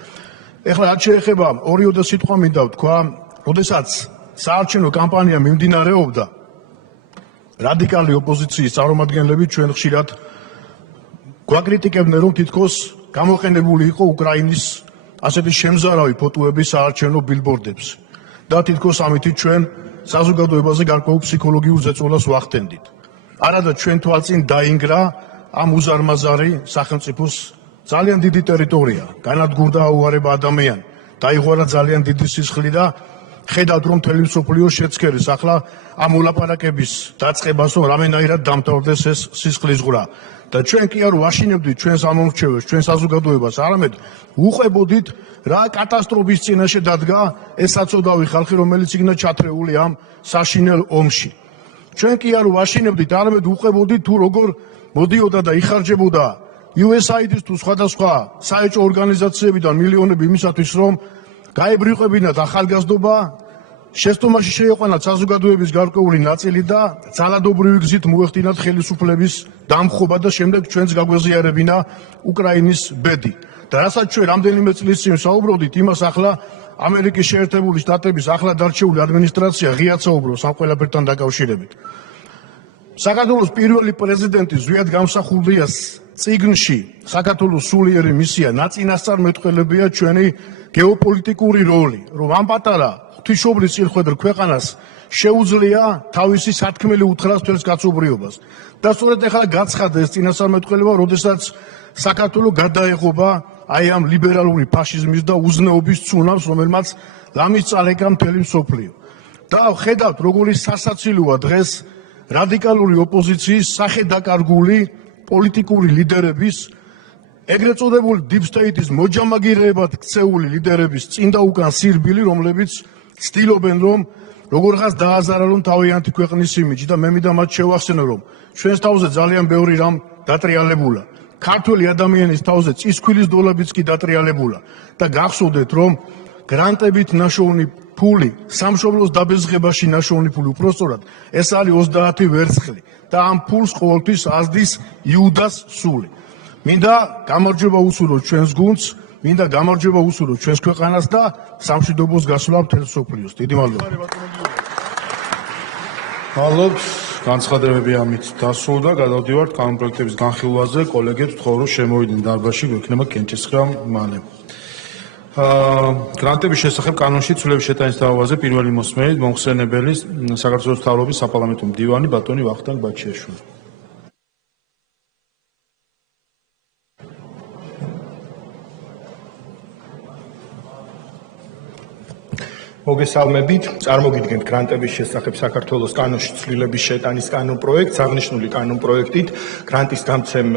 ეხლა რაც შეეხება ორიოდე სიტყვა მინდა ვთქვა, როდესაც საარჩევნო კამპანია მიმდინარეობდა, რადიკალი ოპოზიციის წარმომადგენლები ჩვენ ხშირად გვაკრიტიკებდნენ, რომ თითქოს გამოყენებული იყო უკრაინის ასეთი შემზარავი ფოტოები საარჩევნო ბილბორდებს და თითქოს ამით ჩვენ საზოგადოებაზე გარკვეულ ფსიქოლოგიურ ზეწოლას ვახდენდით. არადა ჩვენ თვალწინ დაინგრა ამ უზარმაზარი სახელმწიფოს ძალიან დიდი ტერიტორია, განადგურდა აუარება ადამიანი, დაიღურა ძალიან დიდი სისხლი და ხედავთ, რომ მთელი მსოფლიო შეცქერის ახლა ამ ულაპარაკების დაწყებას, რომ რამენაირად დამთავრდეს ეს სისხლისღვრა. და ჩვენ კი არ ვაშინებდით ჩვენს ამომრჩევებს, ჩვენ საზოგადოებას, არამედ უყვებოდით, რა კატასტროფის წინაშე დადგა ეს საწოდავი ხალხი, რომელიც იქნა ჩათრეული ამ საშინელ ომში. ჩვენ კი არ ვაშინებდით, არამედ უყვებოდით, თუ როგორ მოდიოდა და იხარჯებოდა USAID-ის თუ სხვადასხვა საეჭვო ორგანიზაციებიდან მილიონები იმისათვის, რომ გაებრიყვებინათ ახალგაზრდობა, შეცდომაში შეიყვანათ საზოგადოების გარკვეული ნაწილი და ძალადობრივი გზით მოეხდინათ ხელისუფლების დამხობა და შემდეგ ჩვენს გაგვეზიარებინა უკრაინის ბედი. და რასაც ჩვენ რამდენიმე წლის წინ საუბრობდით, იმას ახლა ამერიკის შეერთებული შტატების ახლა დარჩეული ადმინისტრაცია ღიად საუბრობს ამ ყველაფერთან დაკავშირებით. საქართველოს პირველი პრეზიდენტი ზვიად გამსახურდია წიგნში საქართველოს სულიერი მისია ნაწინასწარმეტყველებია ჩვენი გეოპოლიტიკური როლი, რომ ამ პატარა ღვთისმშობლის წილხვედრ ქვეყანას შეუძლია თავისი სათქმელი უთხრას მთელს კაცობრიობას. და სწორედ ახლა გაცხადა ეს წინასწარმეტყველება, როდესაც საქართველოს გადაეღობა აი ამ ლიბერალური ფაშიზმის და უზნეობის ცუნამს, რომელმაც ლამის წალეკა მთელი მსოფლიო. და ხედავთ, როგორი სასაცილოა დღეს რადიკალური ოპოზიციის სახელდაკარგული პოლიტიკური ლიდერების, ეგრეთ წოდებული deep state-ის მოჯამაგირებად ქცეული ლიდერების წინ და უკან სირბილი, რომლებიც ცდილობენ, რომ როგორღაც დააზარალონ თავიანთი ქვეყნის იმიჯი და მე მინდა მათ შევახსენო, რომ ჩვენს თავზე ძალიან ბევრი რამ დატრიალებულა. ქართველი ადამიანის თავზე წისქვილის დოლებიც კი დატრიალებულა და გახსოვდეთ, რომ გრანტებით ნაშოვნი ფული, სამშობლოს დაბეზღებაში ნაშოვნი ფული, უпростоრად ეს არის 30 ვერცხლი და ამ ფულს ყოველთვის ազდის იუდას სული. მინდა გამარჯვება უსურვოთ ჩვენს გუნდს, მინდა გამარჯვება უსურვოთ ჩვენს ქვეყანას და სამშვიდობოს გასვლა მთელ მსოფლიოს. დიდი მადლობა. მადლობთ. განცხადებები ამით დასრულდა. გადავდივართ კანონპროექტების განხილვაზე. კოლეგებს ვთხოვ, რომ შემოვიდნენ დარბაზში, გვექნება კენჭისყრა მალე. გრანტების შესახებ კანონში ცვლილების შეტანის თაობაზე პირველი მოსმენით მომხსენებელი საქართველოს მთავრობის საპარლამენტო მდივანი ბატონი ვახტანგ ბაჩიაშვილი. მოგესალმებით. წარმოგიდგენთ გრანტების შესახებ საქართველოს კანონში ცვლილების შეტანის კანონ პროექტს. აღნიშნული კანონ პროექტით გრანტის გამცემ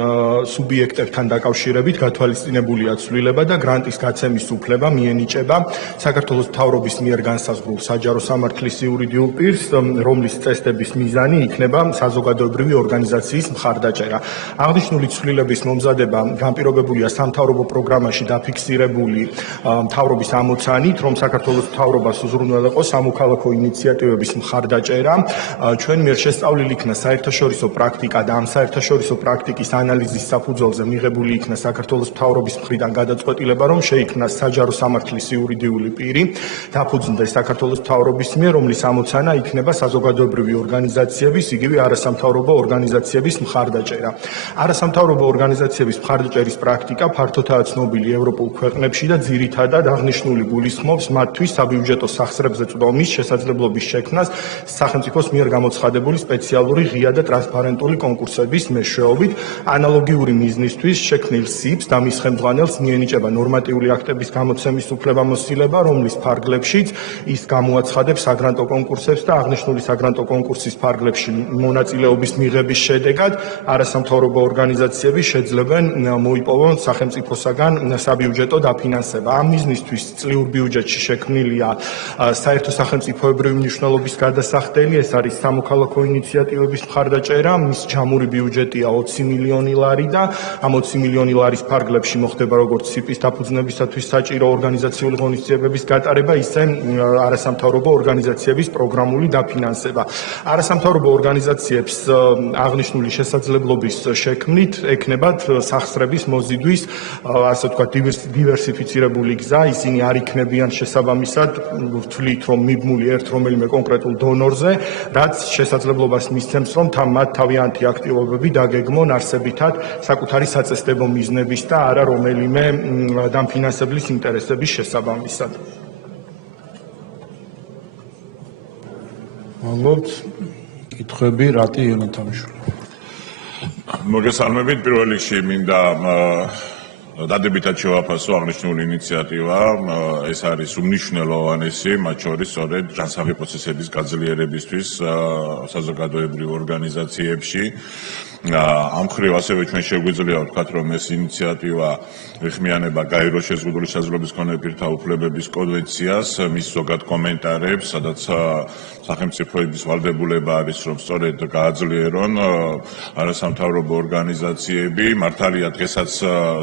სუბიექტებთან დაკავშირებით გათვალისწინებულია ცვლილება და გრანტის გაცემის უფლება მიენიჭება საქართველოს მთავრობის მიერ განსაზღვრულ საჯარო სამართლის იურიდიულ პირს, რომლის წესდების მიზანი იქნება საზოგადოებრივი ორგანიზაციის მხარდაჭერა. აღნიშნული ცვლილების მომზადება განპირობებულია სამთავრობო პროგრამაში დაფიქსირებული მთავრობის ამოცანით, რომ საქართველოს მთავრობა უზრუნველყო სამოქალაქო ინიციატივების მხარდაჭერა. ჩვენ მიერ შესწავლილი იქნა საერთაშორისო პრაქტიკა და ამ საერთაშორისო პრაქტიკის ანალიზის საფუძველზე მიღებული იქნა საქართველოს მთავრობის მხრიდან გადაწყვეტილება, რომ შეიქმნას საჯარო სამართლის იურიდიული პირი, დაფუძნდეს საქართველოს მთავრობის მიერ, რომლის ამოცანა იქნება საზოგადოებრივი ორგანიზაციების, იგივე არასამთავრობო ორგანიზაციების მხარდაჭერა. არასამთავრობო ორგანიზაციების მხარდაჭერის პრაქტიკა ფართოდაა ცნობილი ევროპულ ქვეყნებში და ძირითადად აღნიშნული გულისხმობს მათთვის საბიუჯეტო სახსრებზე წვდომის შესაძლებლობის შექმნას სახელმწიფოს მიერ გამოცხადებული სპეციალური ღია და ტრანსპარენტული კონკურსების მეშვეობით. ანალოგიური მიზნისთვის შექმნილ СИΠ-ს და მის ხელმძღვანელს მიენიჭება ნორმატიული აქტების გამოცემის უფლებამოსილება, რომლის ფარგლებშიც ის გამოაცხადებს საგრანტო კონკურსებს და აღნიშნული საგრანტო კონკურსის ფარგლებში მონაწილეობის მიღების შედეგად არასამთავრობო ორგანიზაციები შეძლებენ მოიპოვონ სახელმწიფოსაგან საბიუჯეტო დაფინანსება. ამ მიზნისთვის წლიურ ბიუჯეტში შექმნილია საერთო სახელმწიფოებრივი მნიშვნელობის გადასახდელი, ეს არის სამოქალაქო ინიციატივების მხარდაჭერა, მის ჯამური ბიუჯეტია 20 მილიონი ლარი და ამ 20 მილიონი ლარის ფარგლებში მოხდება როგორც СИΠ-ის დაფუძნებისათვის საჭირო ორგანიზაციული ღონისძიებების გატარება, ისე არასამთავრობო ორგანიზაციების პროგრამული დაფინანსება. არასამთავრობო ორგანიზაციებს აღნიშნული შესაძლებლობის შექმნით ექნებათ სახსრების მოზიდვის, ასე ვთქვათ, დივერსიფიცირებული გზა, ისინი არ იქნებიან შესაბამისად ვთვლით, რომ მიბმული ერთ რომელიმე კონკრეტულ დონორზე, რაც შესაძლებლობას მისცემს, რომ მათ თავიანთი აქტივობები დაგეგმონ არსებითად საკუთარი საწესდებო მიზნების და არა რომელიმე დამფინანსებლის ინტერესების შესაბამისად. მადლობთ. კითხვები რატი იონათამიშვილი. მოგესალმებით. პირველ რიგში მინდა დადებითად შევაფასო აღნიშნული ინიციატივა. ეს არის უმნიშვნელოვანესი, მათ შორის სწორედ ჯანსაღი პროცესების გაძლიერებისთვის საზოგადოებრივ ორგანიზაციებში. ამ მხრივ ასევე ჩვენ შეგვიძლია ვთქვათ, რომ ეს ინიციატივა ეხმიანება გაეროს შეზღუდული შესაძლებლობის მქონე პირთა უფლებების კონვენციას, მის ზოგად კომენტარებს, სადაც სახელმწიფოების ვალდებულება არის, რომ სწორედ გააძლიერონ არასამთავრობო ორგანიზაციები. მართალია დღესაც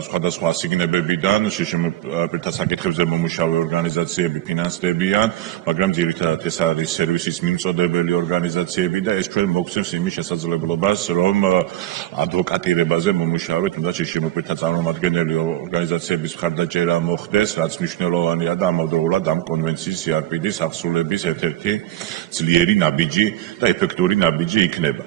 სხვადასხვა ასიგნებებიდან შშმ-პირთა საკითხებზე მომუშავე ორგანიზაციები ფინანსდებიან, მაგრამ ძირითადად ეს არის სერვისის მიმწოდებელი ორგანიზაციები და ეს ჩვენ მოგცემს იმის შესაძლებლობას, რომ ადვოკატირებაზე მომუშავე თუნდაც შშმ-პირთა წარმომადგენელი ორგანიზაციების მხარდაჭერა მოხდეს, რაც მნიშვნელოვანია და ამავდროულად ამ კონვენციის CRPD-ის აღსრულების ერთ-ერთი ძლიერი ნაბიჯი და ეფექტური ნაბიჯი იქნება.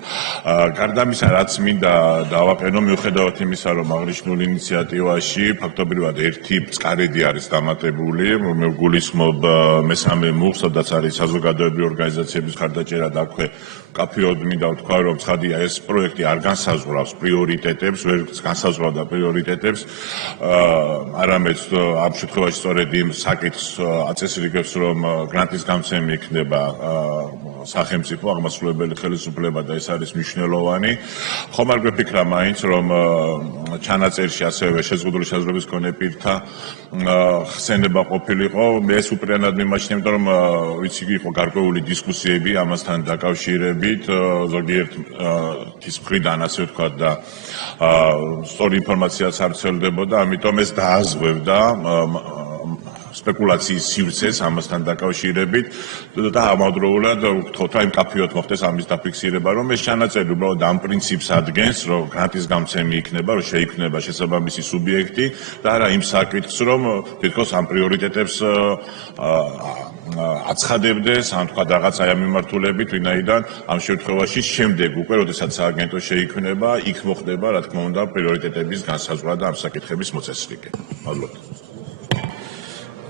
გარდა ამისა, რაც მინდა დავაყენო, მიუხედავად იმისა, რომ აღნიშნულ ინიციატივაში ფაქტობრივად ერთი წყარიდი არის დამატებული, მე გულისხმობ მესამე მუხლს, სადაც არის საზოგადოებრივი ორგანიზაციების მხარდაჭერა და აქვე კაფეოდ მინდა ვთქვა, რომ ცხადია ეს პროექტი არ განსაზღვრავს პრიორიტეტებს, ვერ განსაზღვრავდა პრიორიტეტებს, არამედ ამ შემთხვევაში სწორედ იმ საკითხს აწესრიგებს, რომ გრანტის გამცემი იქნება სახელმწიფო აღმასრულებელი ხელისუფლება და ეს არის მნიშვნელოვანი. ხომ არ გვეფიქრა მაინც, რომ ჩანაწერში ასევე შეზღუდული შესაძლებლობის მქონე პირთა ხსენება ყოფილიყო. მე ეს უპირიანად მიმაჩნია, იმიტომ რომ ვიცი იყო გარკვეული დისკუსიები ამასთან დაკავშირებით, ზოგიერთ ის მხრიდან ასე ვთქვათ და სწორი ინფორმაციაც არ ვრცელდებოდა, ამიტომ ეს დააზღვევდა სპეკულაციის სივრცეს ამასთან დაკავშირებით და ამავდროულად ვთქვათ, რომ კაფეოდ მოხდეს ამის დაფიქსირება, რომ ეს ჩანაწერი უბრალოდ ამ პრინციპს ადგენს, რომ გრანტის გამცემი იქნება, რომ შეიქმნება შესაბამისი სუბიექტი და არა იმ საკითხს, რომ თითქოს ამ პრიორიტეტებს აცხადებდეს, ან თქვა რაღაც აი ამ მიმართულებით, ვინაიდან ამ შემთხვევაში შემდეგ უკვე, როდესაც სააგენტო შეიქმნება, იქ მოხდება, რა თქმა უნდა, პრიორიტეტების განსაზღვრა და ამ საკითხების მოწესრიგება. მადლობთ.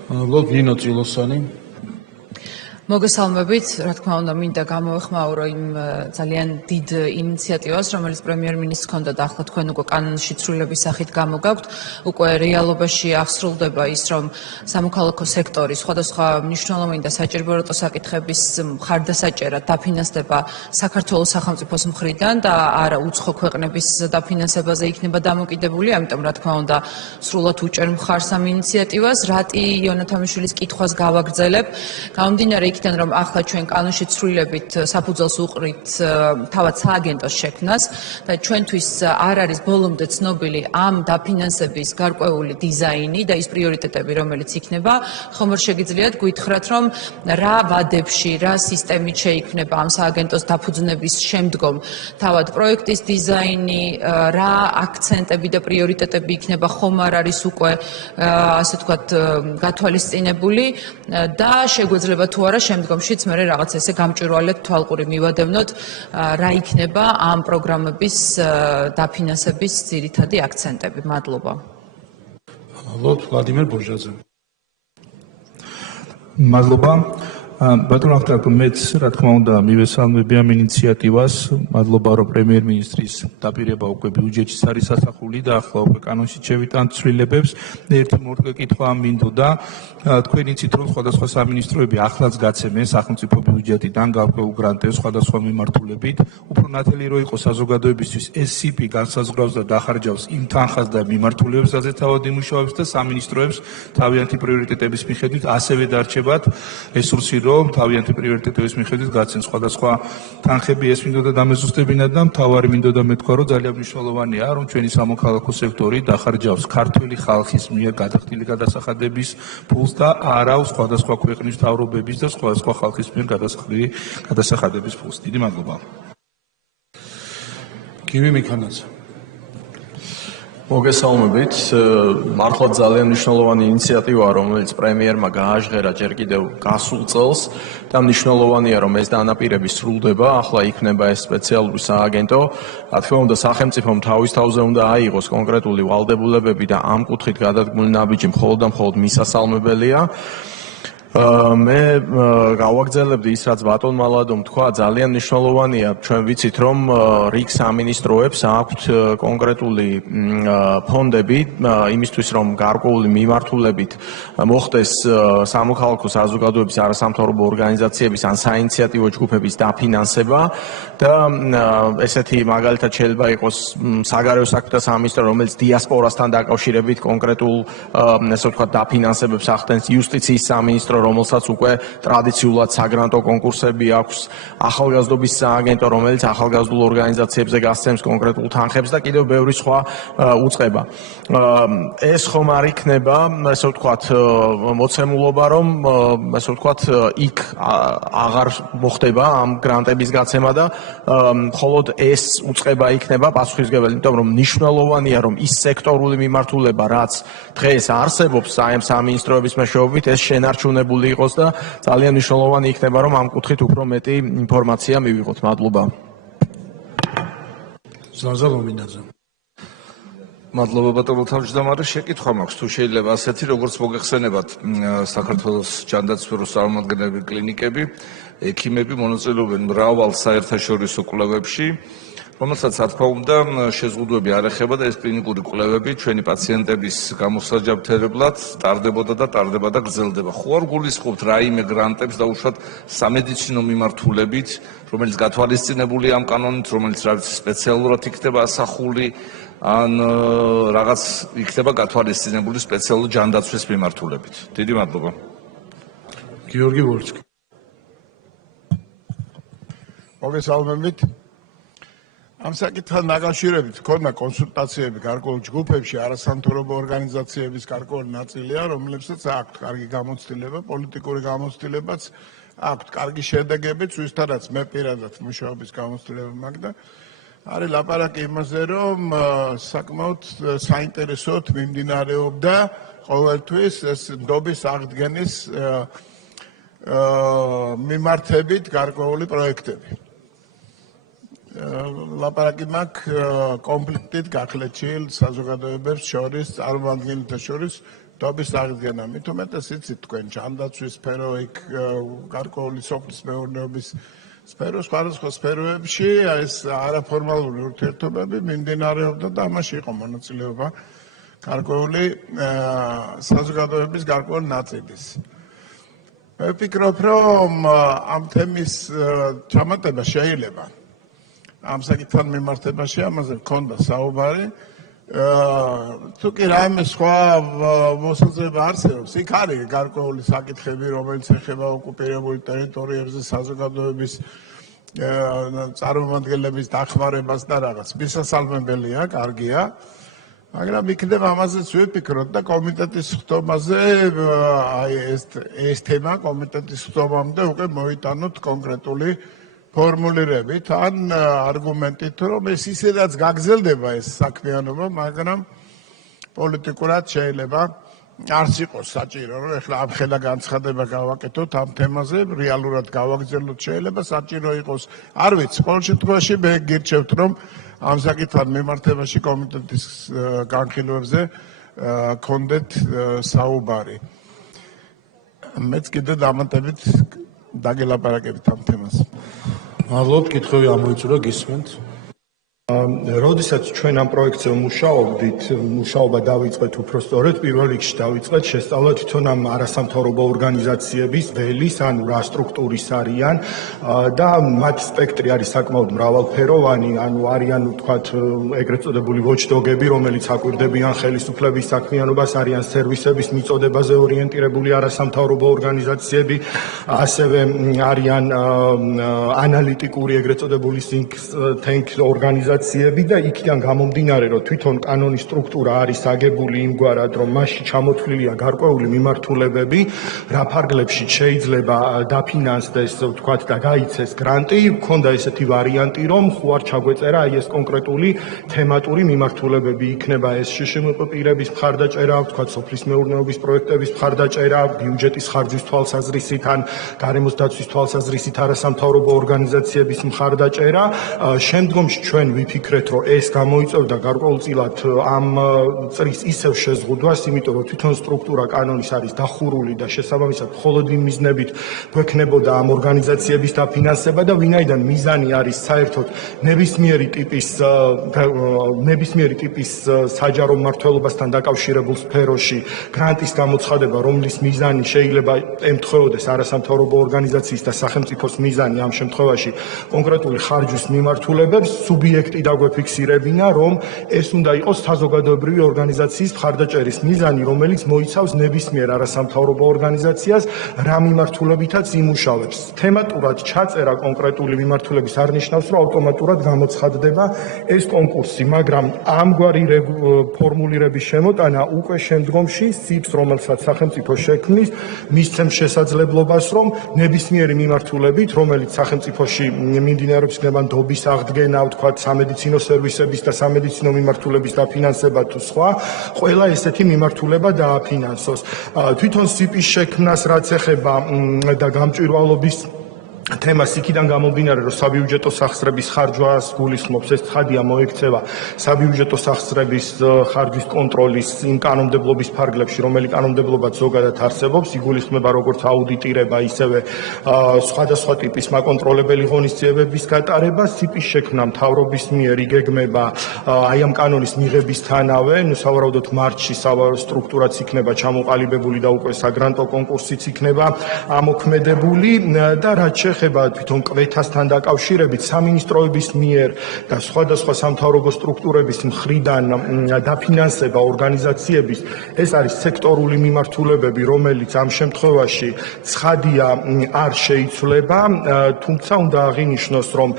მადლობთ. ნინო წილოსანი. მოგესალმებით, რა თქმა უნდა, მინდა გამოვეხმაურო იმ ძალიან დიდ ინიციატივას, რომელიც პრემიერ-მინისტრს ჰქონდა და ახლა თქვენ უკვე კანონში ცვლილების სახით გამოგაქვთ. უკვე რეალობაში აღსრულდება ის, რომ სამოქალაქო სექტორის სხვადასხვა მნიშვნელოვანი და საჭიროებო საკითხების მხარდასაჭერად დაფინანსდება საქართველოს სახელმწიფოს მხრიდან და არა უცხო ქვეყნების დაფინანსებაზე იქნება დამოკიდებული, ამიტომ რა თქმა უნდა, სრულად უჭერ მხარს ამ ინიციატივას. რატი იონათამიშვილის კითხვას გავაგრძელებ? გამომდინარე იქიდან, რომ ახლა ჩვენ კანონში ცვლილებით საფუძველს უყრით თავად სააგენტოს შექმნას და ჩვენთვის არ არის ბოლომდე ცნობილი ამ დაფინანსების გარკვეული დიზაინი და ის პრიორიტეტები, რომელიც იქნება, ხომ არ შეგიძლიათ გითხრათ, რომ რა ვადებში, რა სისტემით შეიქმნება ამ სააგენტოს დაფუძნების შემდგომ თავად პროექტის დიზაინი, რა აქცენტები და პრიორიტეტები იქნება, ხომ არ არის უკვე ასე ვთქვათ გათვალისწინებული და შეგვეძლება თუ არა შემდგომშიც მე რაღაც ესე გამჭვირვალედ თვალყური მივადევნოთ რა იქნება ამ პროგრამების დაფინანსების ძირითადი აქცენტები. მადლობა. მადლობთ ვლადიმერ ბოჟაძე. მადლობა. ბატონო ახტიარკო, მეც რა თქმა უნდა მივესალმები ამ ინიციატივას. მადლობა რომ პრემიერ-მინისტრის დაპირება უკვე ბიუჯეტში არის სასახული და ახლა უკვე კანონში შევიტანთ ცვლილებებს. ერთი მორკვე კითხვა მინდოდა. თქვენ იცით რომ სხვადასხვა სამინისტროები ახლაც გაცემენ სახელმწიფო ბიუჯეტიდან გარკვეულ გრანტებს სხვადასხვა მიმართულებით. უფრო ნათელი რო იყოს საზოგადოებისთვის ეს CP განსაზღვრავს და დახარჯავს იმ თანხას და მიმართულებებს, სადაც თავად იმუშავებს და სამინისტროებს თავიანთი პრიორიტეტების მიხედვით ასევე დარჩებათ რესურსი რომ თავიანთი პრიორიტეტების მიხედვით გაცენ სხვადასხვა თანხები. ეს მინდოდა დამეზუსტებინათ და მთავარი მინდოდა მეთქვა, რომ ძალიან მნიშვნელოვანია, რომ ჩვენი სამოქალაქო სექტორი დახარჯავს ქართული ხალხის მიერ გადახდილი გადასახადების ფულს და არა სხვადასხვა ქვეყნის მთავრობების და სხვადასხვა ხალხის მიერ გადასახდილი გადასახადების ფულს. დიდი მადლობა. გივი მიქანაძე. მოგესალმებით. მართლა ძალიან მნიშვნელოვანი ინიციატივაა, რომელიც პრემიერმა გააჟღერა ჯერ კიდევ გასულ წელს და მნიშვნელოვანია, რომ ეს დანაპირები სრულდება. ახლა იქნება ეს სპეციალური სააგენტო. რა თქმა უნდა, სახელმწიფომ თავის თავზე უნდა აიღოს კონკრეტული ვალდებულებები და ამ კუთხით გადადგმული ნაბიჯი მხოლოდ და მხოლოდ მისასალმებელია. მე გავაგრძელებდი ის, რაც ბატონმა ლადომ თქვა, ძალიან მნიშვნელოვანია. ჩვენ ვიცით, რომ რიგ სამინისტროებს აქვთ კონკრეტული ფონდები იმისთვის, რომ გარკვეული მიმართულებით მოხდეს სამოქალაქო საზოგადოების არასამთავრობო ორგანიზაციების ან საინიციატივო ჯგუფების დაფინანსება და ესეთი მაგალითად შეიძლება იყოს საგარეო საქმეთა სამინისტრო, რომელიც დიასპორასთან დაკავშირებით კონკრეტულ ესე ვთქვათ დაფინანსებებს ახდენს, იუსტიციის სამინისტრო, რომელსაც უკვე ტრადიციულად საგრანტო კონკურსები აქვს, ახალგაზრდობის სააგენტო, რომელიც ახალგაზრდულ ორგანიზაციებზე გასცემს კონკრეტულ თანხებს და კიდევ ბევრი სხვა უწყება. ეს ხომ არ იქნება, ესე ვთქვათ, მოცემულობა, რომ ესე ვთქვათ, იქ აღარ მოხდება ამ გრანტების გაცემა და მხოლოდ ეს უწყება იქნება პასუხისმგებელი, იმიტომ რომ მნიშვნელოვანია, რომ ის სექტორული მიმართულება, რაც დღეს არსებობს აი ამ სამინისტროების მეშვეობით, ეს შენარჩუნებული იყოს და ძალიან მნიშვნელოვანი იქნება, რომ ამ კუთხით უფრო მეტი ინფორმაცია მივიღოთ. მადლობა. ზაზა ლომინაძე. მადლობა ბატონო თავმჯდომარე. შეკითხვა მაქვს, თუ შეიძლება ასეთი, როგორც მოგეხსენებათ, საქართველოს ჯანდაცმის წარმომადგენლები კლინიკები, ექიმები მონაწილეობენ მრავალ საერთაშორისო კვლევებში, რომელსაც რა თქმა უნდა შეზღუდვები არ ეხება და ეს კლინიკური კვლევები ჩვენი პაციენტების გამოსაჯაბთერებლად ტარდებოდა და ტარდება და გრძელდება. ხო არ გულისხმობთ რაიმე გრანტებს დაუშვათ სამედიცინო მიმართულებით, რომელიც გათვალისწინებული ამ კანონით, რომელიც რა ვიცი სპეციალურად იქნება ასახული ან რაღაც იქნება გათვალისწინებული სპეციალური ჯანდაცვის მიმართულებით. დიდი მადლობა. გიორგი ვორჩკი. მოგესალმებით. ამ საკითხთან დაკავშირებით ქონდა კონსულტაციები გარკვეულ ჯგუფებში, არასამთავრობო ორგანიზაციების გარკვეული ნაწილია, რომლებსაც აქვთ კარგი გამოცდილება, პოლიტიკური გამოცდილებაც, აქვთ კარგი შედეგებიც, ვისთანაც მე პირადად მუშაობის გამოცდილება მაქვს და არის ლაპარაკი იმაზე, რომ საკმაოდ საინტერესოდ მიმდინარეობდა ყოველთვის ეს ნდობის აღდგენის მიმართებით გარკვეული პროექტები. ლაპარაკი მაქვს კონფლიქტით გახლეჩილ საზოგადოებებს შორის, წარმომადგენელთა შორის, დობის აღდგენა, მით უმეტეს იცით თქვენ ჯანდაცვის სფერო, იქ გარკვეული სოფლის მეურნეობის სფერო, სხვადასხვა სფეროებში ეს არაფორმალური ურთიერთობები მიმდინარეობდა და ამაში იყო მონაწილეობა გარკვეული საზოგადოების გარკვეული ნაწილის. მე ვფიქრობ, რომ ამ თემის ჩამატება შეიძლება. ამ საკითხთან მიმართებაში ამაზე გქონდა საუბარი. თუ კი რამე სხვა მოსაზრება არსებობს, იქ არის გარკვეული საკითხები, რომელიც ეხება ოკუპირებულ ტერიტორიებზე საზოგადოების წარმომადგენლების დახმარებას და რაღაც. მისასალმებელია, კარგია. მაგრამ იქნება ამაზეც ვიფიქროთ და კომიტეტის ხდომაზე აი ეს თემა კომიტეტის ხდომამდე უკვე მოიტანოთ კონკრეტული ფორმულირებით ან არგუმენტით, რომ ეს ისედაც გაგრძელდება ეს საქმიანობა, მაგრამ პოლიტიკურად შეიძლება არც იყოს საჭირო, რომ ეხლა ამხელა განცხადება გავაკეთოთ ამ თემაზე, რეალურად გავაგრძელოთ, შეიძლება საჭირო იყოს. არ ვიცი, ყოველ შემთხვევაში მე გირჩევთ, რომ ამ საკითხთან მიმართებაში კომიტეტის განხილვებზე გქონდეთ საუბარი. მეც კიდე დამატებით დაგელაპარაკებით ამ თემას. მადლობთ, კითხვები ამოიწურა, გისმენთ. როდესაც ჩვენ ამ პროექტზე მუშაობდით, მუშაობა დავიწყეთ უფრო სწორედ პირველ რიგში დავიწყეთ შესწავლა თვითონ ამ არასამთავრობო ორგანიზაციების ველის, ანუ რა სტრუქტურის არიან და მათ სპექტრი არის საკმაოდ მრავალფეროვანი, ანუ არიან ვთქვათ ეგრეთ წოდებული watchdog-ები, რომელიც აკვირდებიან ხელისუფლების საქმიანობას, არიან სერვისების მიწოდებაზე ორიენტირებული არასამთავრობო ორგანიზაციები, ასევე არიან ანალიტიკური ეგრეთ წოდებული think tank ორგანიზაციები და იქიდან გამომდინარე, რომ თვითონ კანონის სტრუქტურა არის აგებული იმგვარად, რომ მასში ჩამოთვლილია გარკვეული მიმართულებები, რა ფარგლებში შეიძლება დაფინანსდეს, ვთქვათ და გაიცეს გრანტი, მქონდა ესეთი ვარიანტი, რომ ხო არ ჩაგვეწერა აი ეს კონკრეტული თემატური მიმართულებები, იქნება ეს შშმპ პირების მხარდაჭერა, ვთქვათ სოფლის მეურნეობის პროექტების მხარდაჭერა, ბიუჯეტის ხარჯვის თვალსაზრისით ან გარემოს დაცვის თვალსაზრისით არასამთავრობო ორგანიზაციების მხარდაჭერა. შემდგომში ჩვენ ვიფიქრეთ, რომ ეს გამოიწვევდა გარკვეულწილად ამ წრის ისევ შეზღუდვას, იმიტომ რომ თვითონ სტრუქტურა კანონის არის დახურული და შესაბამისად მხოლოდ იმ მიზნებით გვექნებოდა ამ ორგანიზაციების დაფინანსება და ვინაიდან მიზანი არის საერთოდ ნებისმიერი ტიპის საჯარო მმართველობასთან დაკავშირებულ სფეროში გრანტის გამოცხადება, რომლის მიზანი შეიძლება ემთხვეოდეს არასამთავრობო ორგანიზაციის და სახელმწიფოს მიზანი ამ შემთხვევაში კონკრეტული ხარჯვის მიმართულებებს სუბიექტი დაგვეფიქსირებინა, რომ ეს უნდა იყოს საზოგადოებრივი ორგანიზაციის მხარდაჭერის მიზანი, რომელიც მოიცავს ნებისმიერ არასამთავრობო ორგანიზაციას, რა მიმართულებითაც იმუშავებს. თემატურად ჩაწერა კონკრეტული მიმართულების არ ნიშნავს, რომ ავტომატურად გამოცხადდება ეს კონკურსი, მაგრამ ამგვარი ფორმულირების შემოტანა უკვე შემდგომში სიბს, რომელსაც სახელმწიფო შექმნის, მისცემს შესაძლებლობას, რომ ნებისმიერი მიმართულებით, რომელიც სახელმწიფოში მიმდინარეობს ნებადობის აღდგენა, ვთქვათ, სამედიცინო სერვისების და სამედიცინო მიმართულების დაფინანსება თუ სხვა, ყველა ესეთი მიმართულება დააფინანსოს. თვითონ სიპის შექმნას რაც ეხება და გამჭვირვალობის თემას იქიდან გამომდინარე, რომ საბიუჯეტო სახსრების ხარჯვას გულისხმობს, ეს ცხადია მოექცევა საბიუჯეტო სახსრების ხარჯვის კონტროლის იმ კანონმდებლობის ფარგლებში, რომელი კანონმდებლობა ზოგადად არსებობს, იგულისხმება როგორც აუდიტირება, ისევე სხვადასხვა ტიპის მაკონტროლებელი ღონისძიებების გატარება, სიპის შექმნა მთავრობის მიერ იგეგმება აი ამ კანონის მიღებისთანავე, სავარაუდოდ მარტში სტრუქტურაც იქნება ჩამოყალიბებული და უკვე საგრანტო კონკურსიც იქნება ამოქმედებული და რაც ეხება თვითონ კვეთასთან დაკავშირებით სამინისტროების მიერ და სხვადასხვა სამთავრობო სტრუქტურების მხრიდან დაფინანსება ორგანიზაციების, ეს არის სექტორული მიმართულებები, რომელიც ამ შემთხვევაში ცხადია არ შეიცვლება, თუმცა უნდა აღინიშნოს, რომ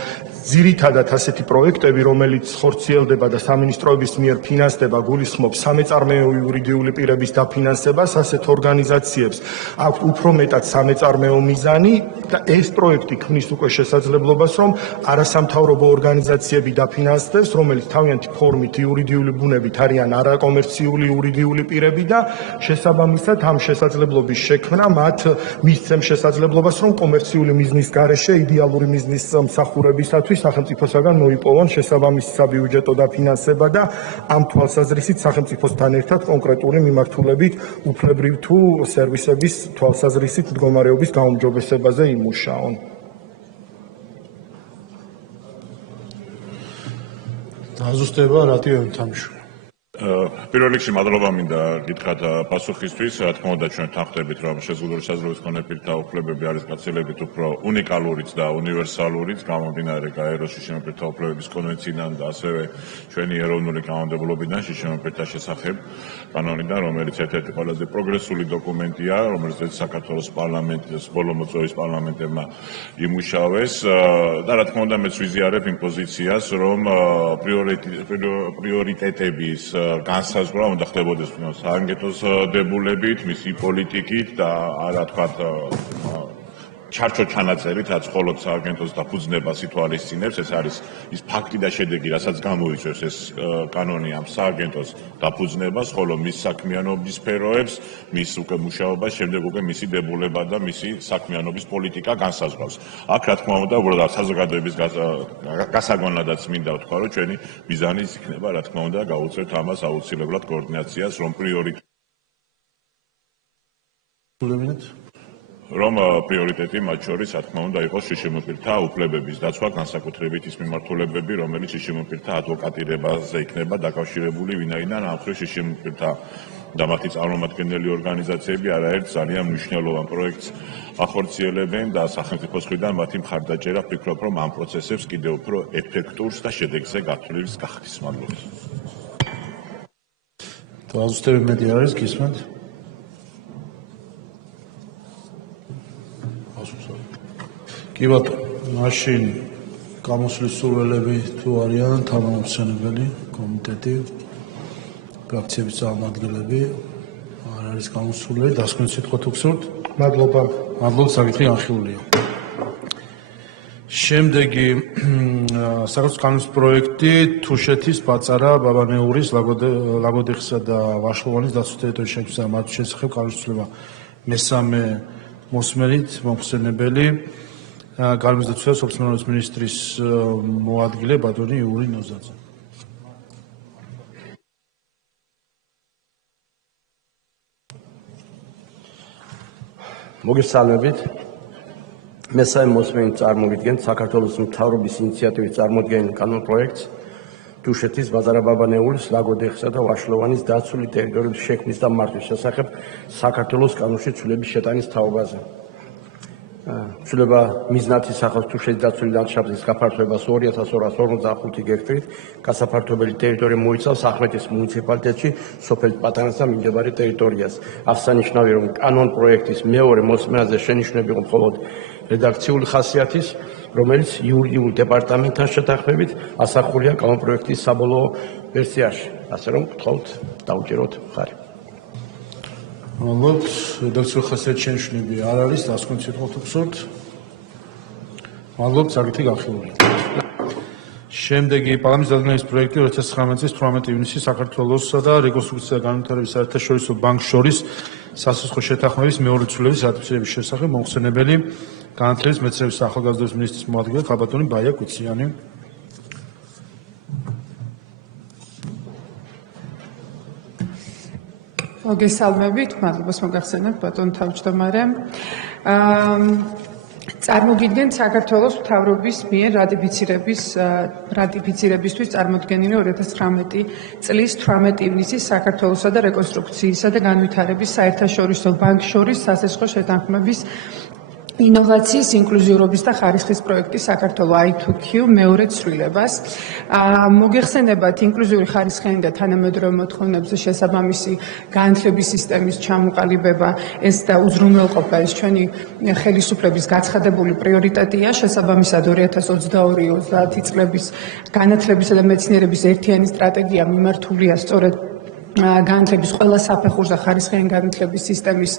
ძირითადად ასეთი პროექტები, რომელიც ხორციელდება და სამინისტროების მიერ ფინანსდება, გულისხმობს სამეწარმეო იურიდიული პირების დაფინანსებას, ასეთ ორგანიზაციებს აქვთ უფრო მეტად სამეწარმეო მიზანი და ეს პროექტი ქმნის უკვე შესაძლებლობას, რომ არასამთავრობო ორგანიზაციები დაფინანსდეს, რომელიც თავიანთი ფორმით იურიდიული ბუნებით არიან არაკომერციული იურიდიული პირები და შესაბამისად ამ შესაძლებლობის შექმნა მათ მისცემს შესაძლებლობას, რომ კომერციული მიზნის გარეშე იდეალური მიზნის მსახურებისათვის სახელმწიფოსაგან მოიპოვონ შესაბამისი საბიუჯეტო დაფინანსება და ამ თვალსაზრისით სახელმწიფოსთან ერთად კონკრეტული მიმართულებით უფლებრივ თუ სერვისების თვალსაზრისით მდგომარეობის გაუმჯობესებაზე იმუშაონ. დაზუსტება რატიო თამშვი. პირველ რიგში მადლობა მინდა გითხრათ პასუხისთვის. რა თქმა უნდა, ჩვენ თანხდებით, რომ შეზღუდული საზღვრების მქონე პირთა უფლებები არის გაცილებით უფრო უნიკალურიც და უნივერსალურიც, გამომდინარე გაეროს შიშინო პირთა უფლებების კონვენციიდან და ასევე ჩვენი ეროვნული კანონმდებლობიდან შიშინო პირთა შესახებ კანონიდან, რომელიც ერთ-ერთი ყველაზე პროგრესული დოკუმენტია, რომელზეც საქართველოს პარლამენტის ბოლო მოწვევის პარლამენტებმა იმუშავეს და რა თქმა უნდა, მეც ვიზიარებ იმ პოზიციას, რომ პრიორიტეტების განსაზღვრა უნდა ხდებოდეს საანგეტოს დებულებით, მისი პოლიტიკით და არა თქვათ ჩარჩო ჩანაწერით, რაც მხოლოდ სააგენტოს დაფუძნებას ითვალისწინებს. ეს არის ის ფაქტი და შედეგი, რასაც გამოიწვევს ეს კანონი ამ სააგენტოს დაფუძნებას, ხოლო მის საქმიანობის სფეროებს, მის უკვე მუშაობას, შემდეგ უკვე მისი დებულება და მისი საქმიანობის პოლიტიკა განსაზღვრავს. აქ რა თქმა უნდა, უბრალოდ საზოგადოების გასაგონლადაც მინდა ვთქვა, რომ ჩვენი მიზანი იქნება, რა თქმა უნდა, გაუწევთ ამას აუცილებლად კოორდინაციას, რომ პრიორიტეტი მათ შორის, რა თქმა უნდა, იყოს შიშინო პირთა უფლებების დაცვა, განსაკუთრებით ის მიმართულებები, რომელიც შიშინო პირთა ადვოკატირებაზე იქნება დაკავშირებული, ვინაიდან ამ ხრივ შიშინო პირთა და მათი წარმომადგენელი ორგანიზაციები არაერთ ძალიან მნიშვნელოვან პროექტს ახორციელებენ და სახელმწიფოს მხრიდან მათი მხარდაჭერა ვფიქრობ, რომ ამ პროცესებს კიდევ უფრო ეფექტურს და შედეგზე გათვლის გახდის. მადლობა. დაზუსტები მეტი არის, გისმენთ? კი ბატონო, მაშინ გამოსვლის სურვილები თუ არიან თანამომხსენებელი კომიტეტი, ფრაქციების წარმომადგენლები, არ არის გამოსვლილი, დასკვნის სიტყვა თუ გსურთ? მადლობა. მადლობა, საკითხი განხილულია. შემდეგი საქართველოს კანონის პროექტი თუშეთის, პაწარა, ბაბანეურის, ლაგოდეხისა და ვაშლოვანის დაცვის ტერიტორიის შექმნის და მართვის შესახებ კანონის მესამე მოსმენით მომხსენებელი გარემოს დაცვა და სოფლის მინისტრის მოადგილე ბატონი იური ნოზაძე. მოგესალმებით. მესამე მოსმენით წარმოვიდგენთ საქართველოს მთავრობის ინიციატივით წარმოდგენილ კანონპროექტს თუშეთის, ბაზარა-ბაბანეურის, ლაგოდეხისა და ვაშლოვანის დაცული ტერიტორიების შექმნის და მართვის შესახებ საქართველოს კანონში ცვლილების შეტანის თაობაზე. ცვლილება მიზნად ისახავს თუშეთის დაცული ლანდშაფტის გაფართოებას 2245 ჰექტრით, გასაფართოებელი ტერიტორია მოიცავს ახმეტის მუნიციპალიტეტში სოფელ პატარას და მიმდებარე ტერიტორიას. აღსანიშნავია, რომ კანონპროექტის მეორე მოსმენაზე შენიშვნები იყო მხოლოდ რედაქციული ხასიათის, რომელიც იურიდიულ დეპარტამენტთან შეთანხმებით ასახულია კანონპროექტის საბოლოო ვერსიაში. ასე რომ გთხოვთ დავუჭიროთ მხარი. მოგოთ, რედაქციული ხასიათის შენიშვნები არ არის, დასკვნის სიტყვა თუ გსურთ? მადლობთ, საკითხი განხილულია. შემდეგი პარლამენტის დადგენის პროექტი 2019 წლის 18 ივნისის საქართველოსა და რეკონსტრუქცია და განვითარების საერთაშორისო ბანკს შორის სასახლო შეთანხმების მეორე ცვლილების რატიფიცირების შესახებ მომხსენებელი განათლების, მეცნიერების და ახალგაზრდობის მინისტრის მოადგილე ქალბატონი ბაია კუციანი. მოგესალმებით, მადლობას მოგახსენებთ ბატონ თავმჯდომარე. წარმოგიდგენთ საქართველოს მთავრობის მიერ რატიფიცირებისთვის წარმოდგენილი 2019 წლის 18 ივნისის საქართველოსა და რეკონსტრუქციისა და განვითარების საერთაშორისო ბანკს შორის სასახლო შეთანხმების ინოვაციის, ინკლუზიურობის და ხარისხის პროექტი საქართველო I2Q მეორე ცვლილებას. მოგეხსენებათ ინკლუზიური ხარისხიანი და თანამედროვე მოთხოვნებზე შესაბამისი განათლების სისტემის ჩამოყალიბება, ეს და უზრუნველყოფა ეს ჩვენი ხელისუფლების გაცხადებული პრიორიტეტია. შესაბამისად 2022-30 წლების განათლებისა და მეცნიერების ერთიანი სტრატეგია მიმართულია სწორედ განათლების ყველა საფეხურზე ხარისხიანი განათლების სისტემის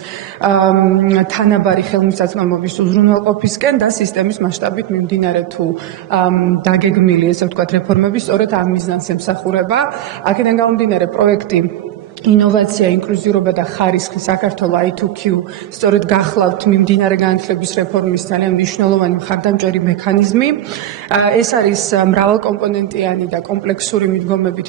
თანაბარი ხელმისაწვდომობის უზრუნველყოფისკენ და სისტემის მასშტაბით მიმდინარე თუ დაგეგმილი, ესე ვთქვათ, რეფორმები სწორედ ამ მიზანს ემსახურება. აქედან გამომდინარე პროექტი ინოვაცია, ინკლუზიურობა და ხარისხი საქართველოს I2Q სწორედ გახლავთ მიმდინარე განათლების რეფორმის ძალიან მნიშვნელოვანი მხარდამჭერი მექანიზმი. ეს არის მრავალკომპონენტიანი და კომპლექსური მიდგომებით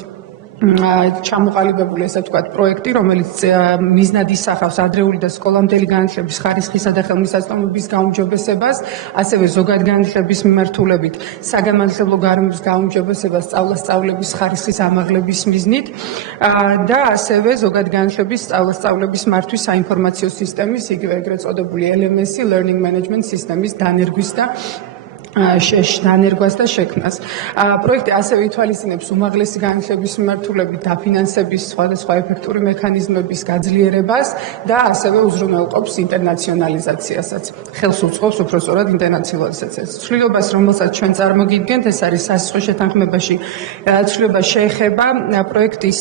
ჩამოყალიბებული, ესე ვთქვათ, პროექტი, რომელიც მიზნად ისახავს ადრეული და სკოლამდელი განათლების ხარისხისა და ხელმისაწვდომობის გაუმჯობესებას, ასევე ზოგადგანათლების მიმართულებით საგანმანათლებლო გარემოს გაუმჯობესებას სწავლასწავლების ხარისხის ამაღლების მიზნით და ასევე ზოგადგანათლების სწავლასწავლების მართვის საინფორმაციო სისტემის, იგივე ეგრეთ წოდებული LMS-ი, Learning Management სისტემის დანერგვის და დანერგვას და შექმნას. პროექტი ასევე ითვალისწინებს უმაღლესი განათლების მიმართულებით დაფინანსების სხვადასხვა ეფექტური მექანიზმების გაძლიერებას და ასევე უზრუნველყოფს ინტერნაციონალიზაციასაც. ხელს უწყობს უფრო სწორად ინტერნაციონალიზაციას. ცვლილებას, რომელსაც ჩვენ წარმოგიდგენთ, ეს არის სასწავლო შეთანხმებაში ცვლილება შეეხება პროექტის,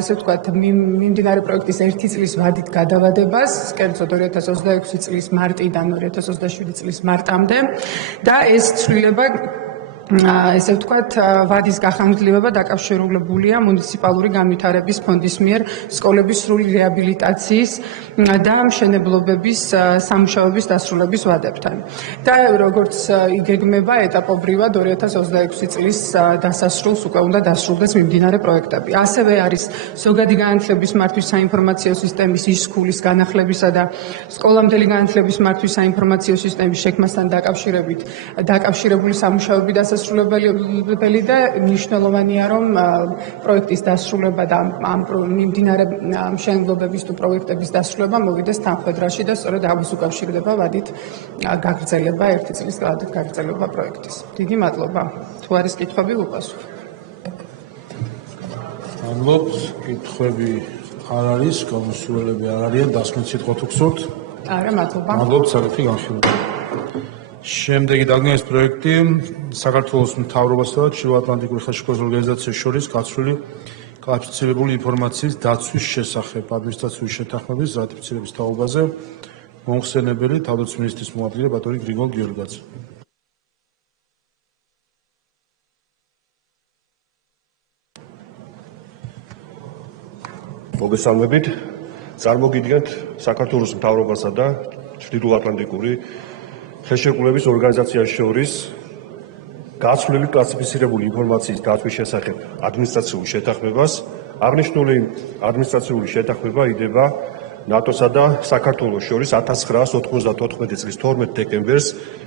ესე ვთქვათ, მიმდინარე პროექტის 1 წლის ვადით გადავადებას, კერძოდ 2026 წლის მარტიდან 2027 წლის მარტამდე და ეს ცვლილება, ესე ვთქვათ, ვადის გახანგრძლივება დაკავშირებულია მუნიციპალური განვითარების ფონდის მიერ სკოლების სრული რეაბილიტაციის და მშენებლობების სამუშაოების დასრულების ვადებთან. და როგორც იგეგმება ეტაპობრივად 2026 წლის დასასრულს უკვე უნდა დასრულდეს მიმდინარე პროექტები. ასევე არის ზოგადი განათლების მართვის საინფორმაციო სისტემის ისკულის განახლებისა და სკოლამდელი განათლების მართვის საინფორმაციო სისტემის შექმნასთან დაკავშირებული სამუშაოები დასასრულებელი და მნიშვნელოვანია, რომ პროექტის დასრულება და ამ მიმდინარე მშენებლობების თუ პროექტების დასრულება მოვიდეს თანხმედრაში და სწორედ ამას უკავშირდება ვადით გაგრძელება 1 წლის გაგრძელება პროექტის. დიდი მადლობა. თუ არის კითხვები, ვუპასუხო. მადლობთ. კითხვები არ არის, გამოსულელები არ არიან, დასმით სიტყვა თუ გსურთ? არა, მადლობა. მადლობთ, საკითხი განხილულია. შემდეგი დაგეგმვის პროექტი საქართველოს მთავრობასა და ჩრდილოატლანტიკური ხელშეკრულების ორგანიზაციის შორის გაცვლილი კლასიფიცირებული ინფორმაციის დაცვის შესახებ ადმინისტრაციული შეთანხმების რატიფიცირების თაობაზე მომხსენებელი თავდაცვის მინისტრის მოადგილე ბატონი გრიგოლ გიორგაძე. მოგესალმებით. წარმოგიდგენთ საქართველოს მთავრობასა და ჩრდილოატლანტიკური ხელშეკრულების ორგანიზაციის შორის გაცვლილი კლასიფიცირებული ინფორმაციის დაცვის შესახებ ადმინისტრაციულ შეთანხმებას. აღნიშნული ადმინისტრაციული შეთანხმება იდება ნატოსა და საქართველოს შორის 1994 წლის 12 დეკემბერს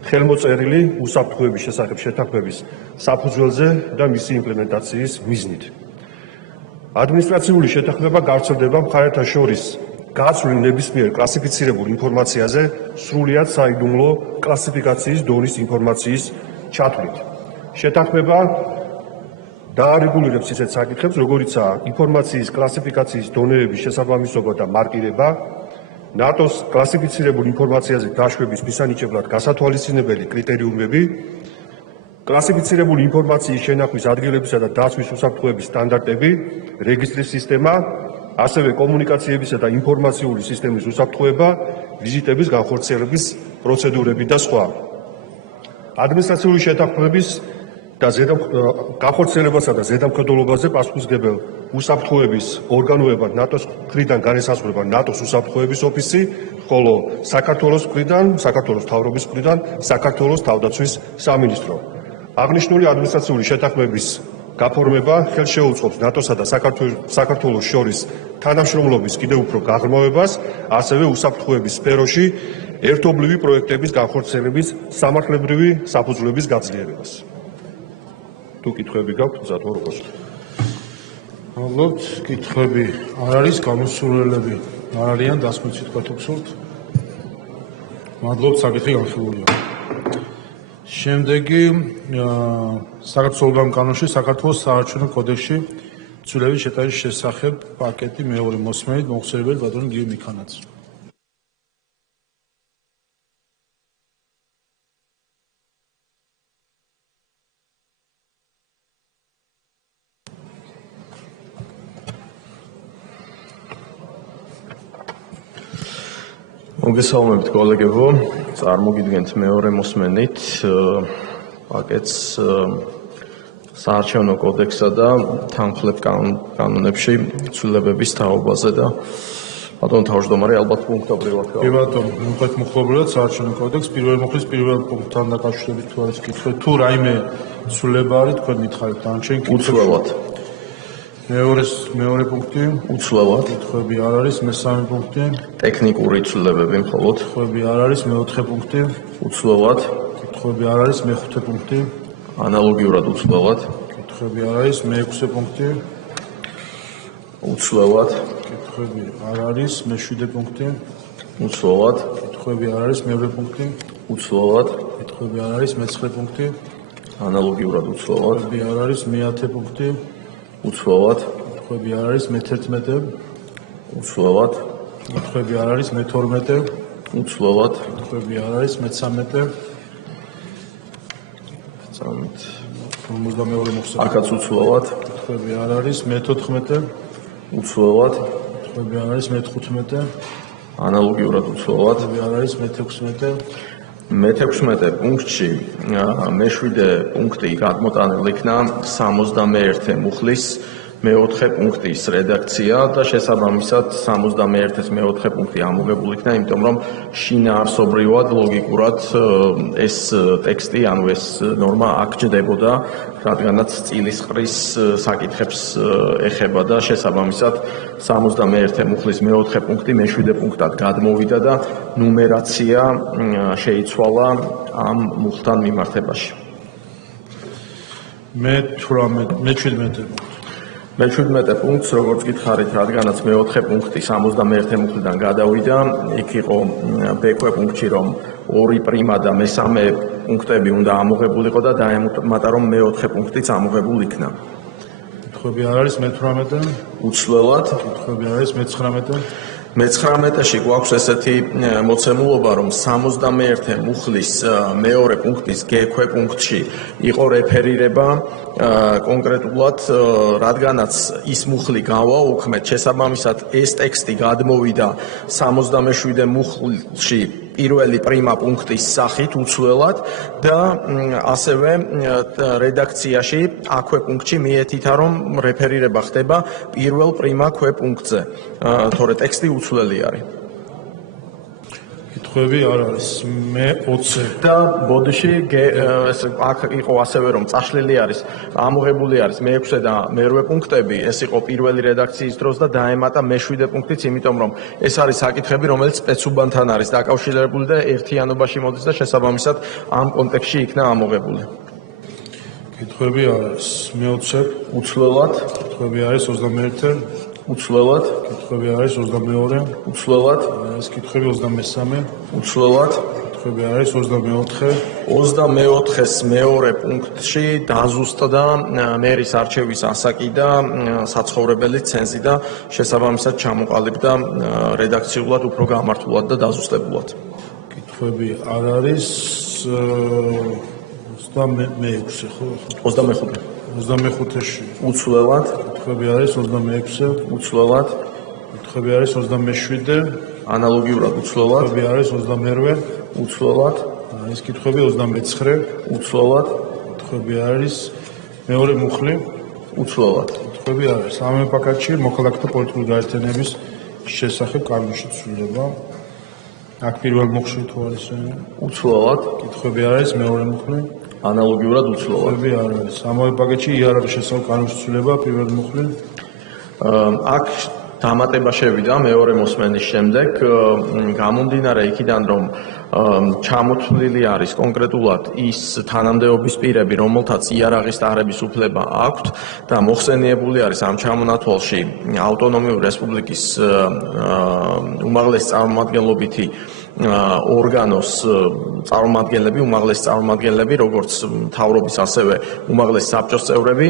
ხელმოწერილი უსაფრთხოების შესახებ შეთანხმების საფუძველზე და მისი იმპლემენტაციის მიზნით. ადმინისტრაციული შეთანხმება გავრცელდება მხარეთა შორის გაცვლილ ნებისმიერ კლასიფიცირებულ ინფორმაციაზე სრულიად საიდუმლო კლასიფიკაციის დონის ინფორმაციის ჩათვლით. შეთანხმება დაარეგულირებს ისეთ საკითხებს, როგორიცაა ინფორმაციის კლასიფიკაციის დონეების შესაბამისობა და მარკირება, ნატოს კლასიფიცირებულ ინფორმაციაზე დაშვების მისანიჭებლად გასათვალისწინებელი კრიტერიუმები, კლასიფიცირებული ინფორმაციის შენახვის ადგილებისა და დაცვის უსაფრთხოების სტანდარტები, რეგისტრის სისტემა, ასევე კომუნიკაციებისა და ინფორმაციული სისტემის უსაფრთხოება, ვიზიტების განხორციელების პროცედურები და სხვა. ადმინისტრაციული შეთანხმების და განხორციელებასა და ზედამხედველობაზე პასუხისმგებელ უსაფრთხოების ორგანოებად ნატოს მხრიდან განესაზღვრება ნატოს უსაფრთხოების ოფისი, ხოლო საქართველოს მხრიდან, საქართველოს მთავრობის მხრიდან საქართველოს თავდაცვის სამინისტრო. აღნიშნული ადმინისტრაციული შეთანხმების გაფორმება ხელს შეუწყობს ნატოსა და საქართველოს შორის თანამშრომლობის კიდევ უფრო გაღრმავებას, ასევე უსაფრთხოების სფეროში ერთობლივი პროექტების განხორციელების სამართლებრივი საფუძვლების გაძლიერებას. თუ კითხვები გაქვთ, მზად ვარ უპასუხო. მადლობთ. კითხვები არ არის, გამოსულელები არ არიან, დასმით სიტყვა თუ გსურთ? მადლობთ, საკითხი განხილულია. შემდეგი საქართველოს კანონში საქართველოს საარჩევნო კოდექსში ცვლილების შეტანის შესახებ პაკეტი მეორე მოსმენით მომხსენებელი ბატონი გიო მიქანაძე. მოგესალმებით კოლეგებო, წარმოგიდგენთ მეორე მოსმენით პაკეტს საარჩევნო კოდექსსა და თანხმლებ კანონებში ცვლილებების თაობაზე და ბატონო თავმჯდომარე ალბათ პუნქტობრივად პირველად მოხდობილად საარჩევნო კოდექს პირველ მოხდის პირველ პუნქტთან დაკავშირებით თუ არის კითხვა თუ რაიმე ცვლილება არის თქვენ მითხარით დანარჩენ უცვლელად მეორე პუნქტი უცვლელად კითხვები არ არის მესამე პუნქტი ტექნიკური ცვლილებები მხოლოდ კითხვები არ არის მეოთხე პუნქტი უცვლელად კითხვები არ არის მეხუთე პუნქტი ანალოგიურად უცვლელად კითხვები არ არის მეექვსე პუნქტი უცვლელად კითხვები არ არის მეშვიდე პუნქტი უცვლელად კითხვები არ არის მეორე პუნქტი უცვლელად კითხვები არ არის მეცხრე პუნქტი ანალოგიურად უცვლელად კითხვები არ არის მეათე პუნქტი უცვლელად კითხვები არ არის მე-11 უცვლელად კითხვები არ არის მე-12 უცვლელად კითხვები არ არის მე-13 აქაც უცვლელად კითხვები არ არის მე-14 უცვლელად კითხვები არ არის მე-15 ანალოგიურად უცვლელად კითხვები არ არის მე-16 მე-16 პუნქტში მე-7 პუნქტი გადმოტანილ იქნა 61 მუხლის მე-4 პუნქტის რედაქცია და შესაბამისად 61-ის მე-4 პუნქტი ამოღებული იქნა, იმიტომ რომ შინაარსობრივად ლოგიკურად ეს ტექსტი, ანუ ეს ნორმა აქ ჯდებოდა, რადგანაც წილისყრის საკითხებს ეხება და შესაბამისად 61 მუხლის მე-4 პუნქტი მე-7 პუნქტად გადმოვიდა და ნუმერაცია შეიცვალა ამ მუხლთან მიმართებაში. მე-17 მე-17 პუნქტს, როგორც გითხარით, რადგანაც მე-4 პუნქტი 61 მუხლიდან გადავიდა, იქ იყო B-ქვე პუნქტში, რომ 2 პრიმა და მე-3 პუნქტები უნდა ამოღებულიყო და დაემატა, რომ მე-4 პუნქტიც ამოღებულ იქნა. კითხვები არ არის მე-18 უცვლელად კითხვები არ არის მე-19 მე-19-ში გვაქვს ესეთი მოცემულობა, რომ 61 მუხლის მეორე პუნქტის G-ქვე პუნქტში იყო რეფერირება კონკრეტულად, რადგანაც ის მუხლი გავა უქმეთ, შესაბამისად ეს ტექსტი გადმოვიდა 67 მუხლში პირველი პრიმა პუნქტის სახით უცვლელად და ასევე რედაქციაში აქვე პუნქტში მიეთითა, რომ რეფერირება ხდება პირველ პრიმა ქვე პუნქტზე, თორე ტექსტი უცვლელი არის. კითხვები არ არის მე-20 და ბოდიში აქ იყო ასევე რომ წაშლილი არის, ამოღებული არის მე-6 და მე-8 პუნქტები, ეს იყო პირველი რედაქციის დროს და დაემატა მე-7 პუნქტიც, იმიტომ რომ ეს არის საკითხები, რომელიც სპეცუბანთან არის დაკავშირებული და ერთიანობაში მოდის და შესაბამისად ამ კონტექსტში იქნა ამოღებული. კითხვები არ არის მე-20 უცვლელად კითხვები არის 21 უცვლელად კითხვები არის 22 უცვლელად არის კითხვები 23 უცვლელად კითხვები არის 24 24-ის მეორე პუნქტში დაზუსტდა მერის არჩევის ასაკი და საცხოვრებელი ცენზი და შესაბამისად ჩამოყალიბდა რედაქციულად უფრო გამართულად და დაზუსტებულად. კითხვები არ არის 26 ხო? 25-ში უცვლელად კითხვები არის 26 უცვლელად კითხვები არის 27 ანალოგიურად უცვლელად კითხვები არის 28 უცვლელად ეს კითხვები 29 უცვლელად კითხვები არის მეორე მუხლი უცვლელად კითხვები არის სამი პაკეტში მოქალაქეთა პოლიტიკური გაერთიანების შესახებ კანონში ცვლილება აქ პირველ მუხლში თუ არის უცვლელად კითხვები არის მეორე მუხლი ანალოგიურად უცვლელად კითხვები არ არის ამავე პაკეტში იარაღის შესახებ კანონში ცვლილება პირველ მუხლი აქ დამატება შევიდა მეორე მოსმენის შემდეგ გამომდინარე იქიდან რომ ჩამოთვლილი არის კონკრეტულად ის თანამდებობის პირები, რომელთაც იარაღის დარების უფლება აქვთ და მოხსენიებული არის ამ ჩამონათვალში ავტონომიური რესპუბლიკის უმაღლესი წარმომადგენლობითი ორგანოს წარმომადგენლები, უმაღლესი წარმომადგენლები, როგორც მთავრობის, ასევე უმაღლესი საბჭოს წევრები,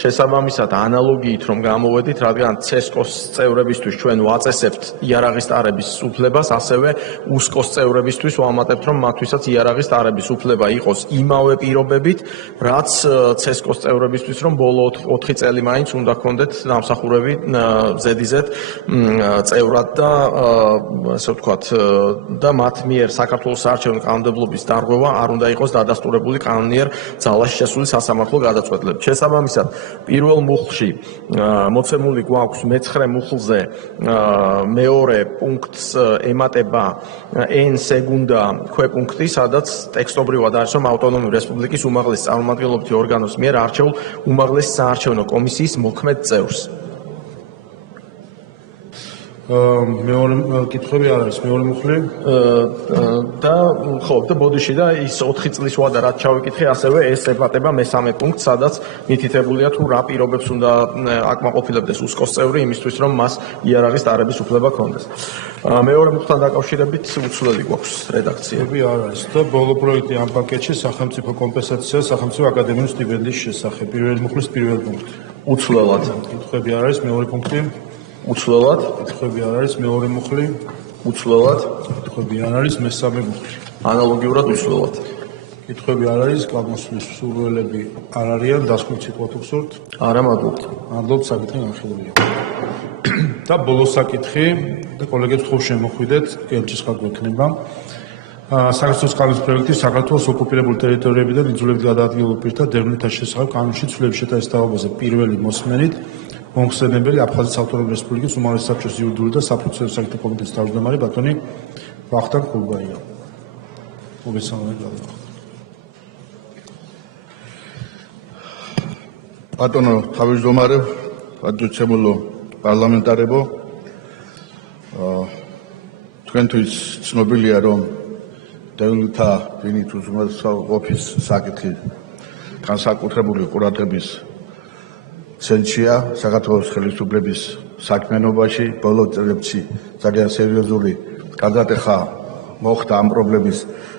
შესაბამისად ანალოგიით რომ გამოვედით, რადგან CESCO-s წევრებისთვის ჩვენ ვაწესებთ იარაღის ტარების უფლებას, ასევე USCO-s წევრებისთვის ვამატებთ, რომ მათთვისაც იარაღის ტარების უფლება იყოს იმავე პირობებით, რაც CESCO-s წევრებისთვის, რომ ბოლო 4 წელი მაინც უნდა ჰქონდეთ დამსახურები ზედიზედ წევრად და ასე ვთქვათ და მათ მიერ საქართველოს საარჩევნო კანონმდებლობის დარღვევა არ უნდა იყოს დადასტურებული კანონიერ ძალაში შესული სასამართლო გადაწყვეტილებით. შესაბამისად, პირველ მუხლში მოცემული გვაქვს მე-9 მუხლზე მეორე პუნქტს ემატება N სეგუნდა ქვეპუნქტი, სადაც ტექსტობრივად არის რომ ავტონომიური რესპუბლიკის უმაღლესი წარმომადგენლობითი ორგანოს მიერ არჩეულ უმაღლესი საარჩევნო კომისიის მოქმედ წევრს. მეორე კითხვები არ არის, მეორე მუხლი და ხო და ბოდიში და ის 4 წლის ვადა რაც ჩავიკითხე, ასევე ეს ემატება მე-3 პუნქტს, სადაც მითითებულია თუ რა პირობებს უნდა აკმაყოფილებდეს USCO-s წევრი იმისთვის, რომ მას იარაღის ტარების უფლება ჰქონდეს. მეორე მუხლთან დაკავშირებით უცვლელი გვაქვს რედაქციები არ არის და ბოლო პროექტი ამ პაკეტში სახელმწიფო კომპენსაცია სახელმწიფო აკადემიური სტიპენდიის შესახებ. პირველი მუხლის პირველი პუნქტი. უცვლელად. კითხვები არ არის, მეორე პუნქტი. უცვლელად. კითხვები არ არის, მეორე მუხლი. უცვლელად. კითხვები არ არის, მესამე მუხლი. ანალოგიურად უცვლელად. კითხვები არ არის, გამოსვლის სურვილები არ არიან, დასკვნით სიტყვა თუ გსურთ? არა, მადლობთ. მადლობთ, საკითხი განხილულია. და ბოლოს საკითხი და კოლეგებს ხო შემოხვიდეთ, კენჭისყარ გვექნება. საქართველოს კანონის პროექტი საქართველოს ოკუპირებული ტერიტორიებიდან იძულებით გადაადგილებულ პირთა დევნილთა შესახებ კანონში ცვლილების შეტავის თაობაზე პირველი მოსმენით მომხსენებელი აფხაზეთის ავტონომიური რესპუბლიკის უმაღლესი საბჭოს იურიდიული და საფუძველო საკითხთა კომიტეტის თავმჯდომარე ბატონი ვახტანგ ქულბაია. მოგესალმებით. ბატონო თავმჯდომარე, პატრიოტებულო პარლამენტარებო, თქვენთვის ცნობილია, რომ დევნილთა ბინით უზრუნველყოფის საკითხი განსაკუთრებული ყურადღების ცენტრშია საქართველოს ხელისუფლების საქმიანობაში. ბოლო წლებში ძალიან სერიოზული გადატეხა მოხდა ამ პრობლემის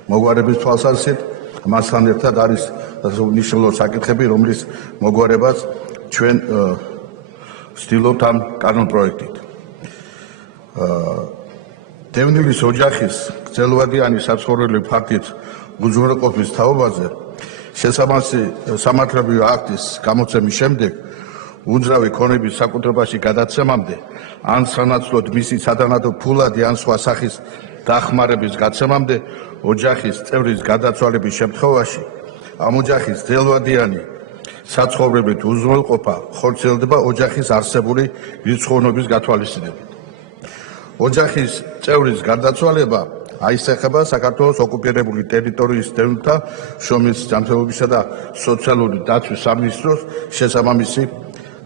მოგვარების თვალსაზრისით. მასთან ერთად არის მნიშვნელოვანი საკითხები, რომლის მოგვარებას ჩვენ ვცდილობთ ამ კანონპროექტით. დევნილის ოჯახის გრძელვადიანი საცხოვრებელი ფაქტით უზრუნველყოფის თაობაზე შესაბამისი სამართლებრივი აქტის გამოცემის შემდეგ უძრავი ქონების საკუთრებაში გადაცემამდე ან სანაცვლოდ მისი სათანადო ფულადი ან სხვა სახის დახმარების გაცემამდე ოჯახის წევრის გადაცვალების შემთხვევაში ამ ოჯახის ძელვადიანი საცხოვრებლით უზრუნველყოფა ხორციელდება ოჯახის არსებული რიცხოვნობის გათვალისწინებით. ოჯახის წევრის გარდაცვალება აისახება საქართველოს ოკუპირებული ტერიტორიის დევნილთა შრომის ჯანმრთელობისა და სოციალური დაცვის სამინისტროს შესაბამისი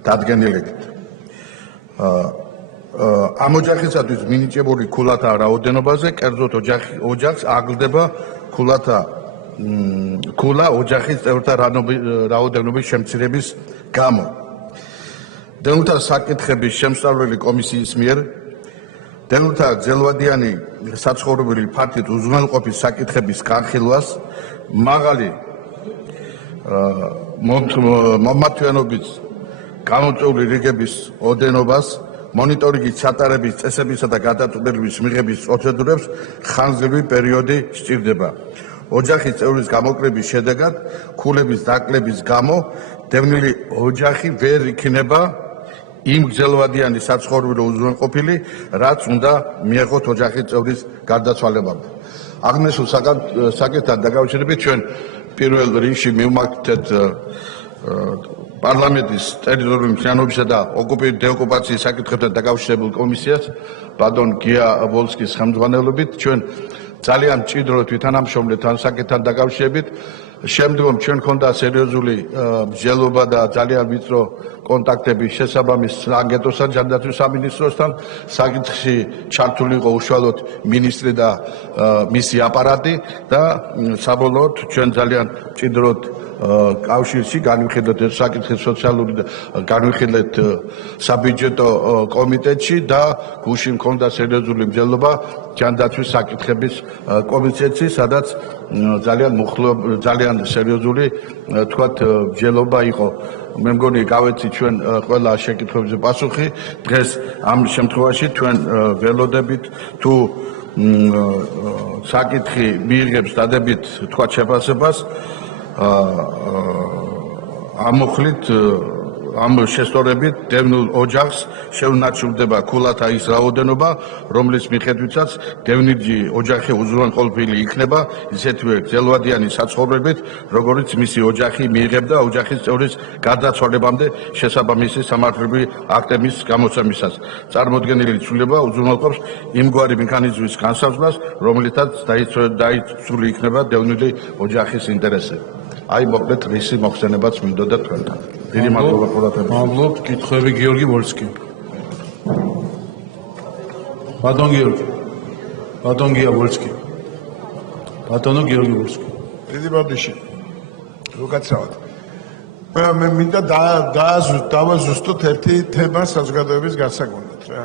დადგენილებით. ამ ოჯახისათვის მინიჭებული ქულათა რაოდენობაზე, კერძოდ ოჯახს აგლდება ქულა ოჯახის წევრთა რაოდენობის შემცირების გამო. დევნილთა საკითხების შემსწავლელი კომისიის მიერ დევნილთა გრძელვადიანი საცხოვრებელი ფაქტით უზრუნველყოფის საკითხების განხილვას მაღალი მომართვიანობის გამოწვეული რიგების ოდენობას, მონიტორინგის ჩატარების წესებისა და გადაწყვეტილების მიღების პროცედურებს ხანძრივი პერიოდი სჭირდება. ოჯახის წევრის გამოკლების შედეგად ქულების დაკლების გამო დევნილი ოჯახი ვერ იქნება იმ გრძელვადიანი საცხოვრებელი უზრუნველყოფილი, რაც უნდა მიეღოთ ოჯახის წევრის გარდაცვალებამდე. აღნიშნულ საკითხთან დაკავშირებით ჩვენ პირველ რიგში მივმართეთ პარლამენტის ტერიტორიული მთლიანობისა და დეოკუპაციის საკითხებთან დაკავშირებულ კომისიას ბატონ გია ვოლსკის ხელმძღვანელობით. ჩვენ ძალიან მჭიდროდ ვითანამშრომლეთ ამ საკითხთან დაკავშირებით. შემდგომ ჩვენ ქონდა სერიოზული მსჯელობა და ძალიან ვიწრო კონტაქტები შესაბამის საგენდოსთან, ჯანდაცვის სამინისტროსთან. საკითხში ჩართული იყო უშუალოდ მინისტრი და მისი აპარატი და საბოლოოდ ჩვენ ძალიან მჭიდროდ კავშირში განვიხილოთ ეს საკითხი სოციალური და განვიხილეთ საბიუჯეტო კომიტეტში და გუშინ მქონდა სერიოზული მსჯელობა ჯანდაცვის საკითხების კომიტეტში, სადაც ძალიან სერიოზული თქვათ მსჯელობა იყო. მე მგონი გავეცით ჩვენ ყველა შეკითხვებზე პასუხი. დღეს ამ შემთხვევაში ჩვენ ველოდებით თუ საკითხი მიიღებს დადებით თქვათ შეფასებას ამოხლით ამ შესწორებით დევნილ ოჯახს შეუნარჩუნდება ქულათა ის რაოდენობა, რომლის მიხედვითაც დევნილი ოჯახი უზრუნველყოფილი იქნება ისეთვე გრძელვადიანი საცხოვრებით, როგორც მისი ოჯახი მიიღებდა ოჯახის წევრის გარდაცვალებამდე შესაბამისი სამართლებრივი აქტების გამოცემისას. წარმოდგენილი ცვლილება უზრუნველყოფს იმგვარი მექანიზმის განსაზღვრას, რომლითაც დაიცული იქნება დევნილი ოჯახის ინტერესები. აი მოკლედ რისი მოხსენებაც მინდოდა თქვენთან. დიდი მადლობა ყურადღებისთვის. მადლობ, კითხვები გიორგი ვოლსკი. ბატონ გიორგი. ბატონ გია ვოლსკი. ბატონო გიორგი ვოლსკი. დიდი ბოდიში. უკაცრავად. მე მინდა დავაზუსტოთ ერთი თემა საზოგადოების გასაგონად რა.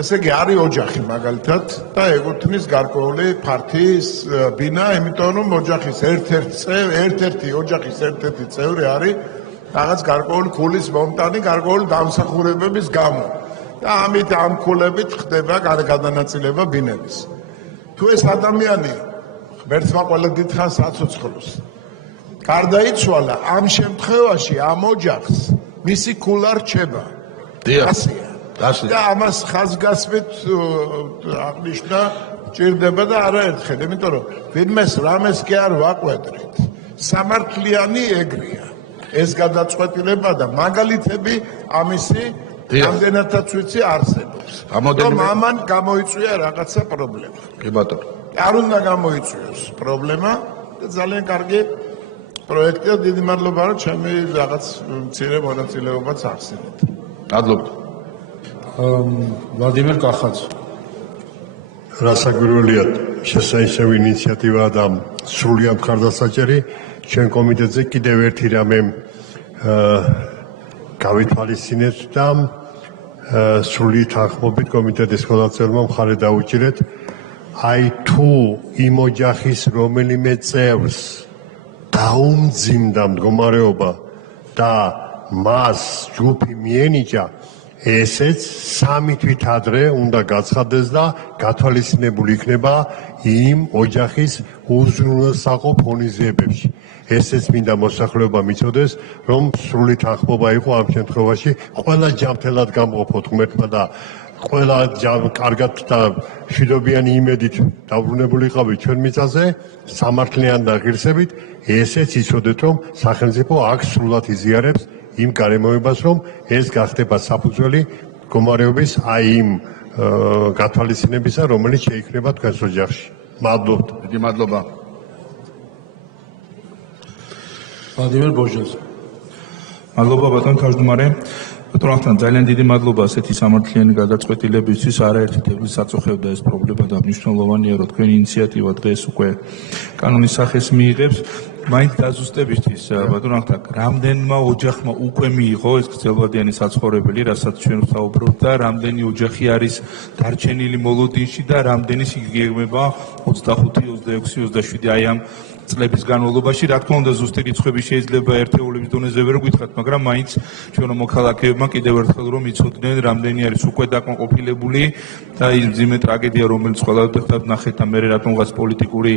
ესე იგი არის ოჯახი მაგალითად და ეკუთვნის გარკვეული ფართიის ბინა, იმიტომ რომ ოჯახის ერთ-ერთი ოჯახის ერთ-ერთი წევრი არის რაღაც გარკვეული ქულის მომტანი, გარკვეული დამსახურებების გამო. და ამით ამ ქულებით ხდება გადანაწილება ბინების. თუ ეს ადამიანი ღმერთმა ყველა დიდხანს აცოცხლოს, გარდაიცვალა, ამ შემთხვევაში ამ ოჯახს მისი ქულა რჩება. ასია. და ამას ხაზგასმით აღნიშნა ჭირდება და არაერთხელ, იმიტომ რომ ვინმეს რამეს კი არ ვაყვედრით. სამართლიანი ეგრეა. ეს გადაწყვეტილება და მაგალითები ამისი რამდენადაც ვიცი არსებობს. რომ ამან გამოიწვია რაღაცა პრობლემა. კი ბატონო. არ უნდა გამოიწვიოს პრობლემა და ძალიან კარგი პროექტია. დიდი მადლობა რომ ჩემი რაღაც მცირე მონაწილეობაც ახსენეთ. მადლობა. ვლადიმერ კახაძე. რასაკვირველია შესანიშნავი ინიციატივა და სრულიად მხარდასაჭერი. ჩვენ კომიტეტზე კიდევ ერთი რამე გავითვალისწინეთ და სრული თანხმობით კომიტეტის ყველა წევრმა მხარე დაუჭირეთ. აი თუ იმ ოჯახის რომელიმე წევრს დაუმძიმდა მდგომარეობა და მას ჯგუფი მიენიჭა, ესეც 3 თვით ადრე უნდა გაცხადდეს და გათვალისწინებული იქნება იმ ოჯახის უზრუნველსაყოფ ღონისძიებებში. ესეც მინდა მოსახლეობა მიცოდეს, რომ სრული თანხმობა იყო ამ შემთხვევაში ყველა ჯანმრთელად გამყოფოთ ღმერთმა და ყველა კარგად და მშვიდობიანი იმედით დაბრუნებულიყავით ჩვენ მიწაზე, სამართლიან და ღირსებით, ესეც იცოდეთ, რომ სახელმწიფო აქ სრულად იზიარებს იმ გარემოებას, რომ ეს გახდება საფუძველი მდგომარეობის აი იმ გათვალისწინებისა, რომელიც შეიქმნება თქვენს ოჯახში. მადლობთ. დიდი მადლობა. ვლადიმერ ბოჟანსკი. მადლობა ბატონ თავმჯდომარე. ბატონო, ძალიან დიდი მადლობა ასეთი სამართლიანი გადაწყვეტილებისთვის. არაერთი დევნის აწუხებდა ეს პრობლემა და მნიშვნელოვანია, რომ თქვენი ინიციატივა დღეს უკვე კანონის სახეს მიიღებს. მაინც დაზუსტებისთვის ბატონო, რამდენმა ოჯახმა უკვე მიიღო ეს გრძელვადიანი საცხოვრებელი, რასაც ჩვენ ვსაუბრობთ და რამდენი ოჯახი არის დარჩენილი მოლოდინში და რამდენის იგეგმება 25, 26, 27 აი ამ წლების განმავლობაში. რა თქმა უნდა, ზუსტი რიცხვები შეიძლება ერთეულების დონეზე ვერ გითხრათ, მაგრამ მაინც ჩვენო მოქალაქეებმა კიდევ ერთხელ რომ იცოდნენ, რამდენი არის უკვე დაკმაყოფილებული და ის მძიმე ტრაგედია, რომელიც ყველაფერთან ნახეთ და მე რატომღაც პოლიტიკური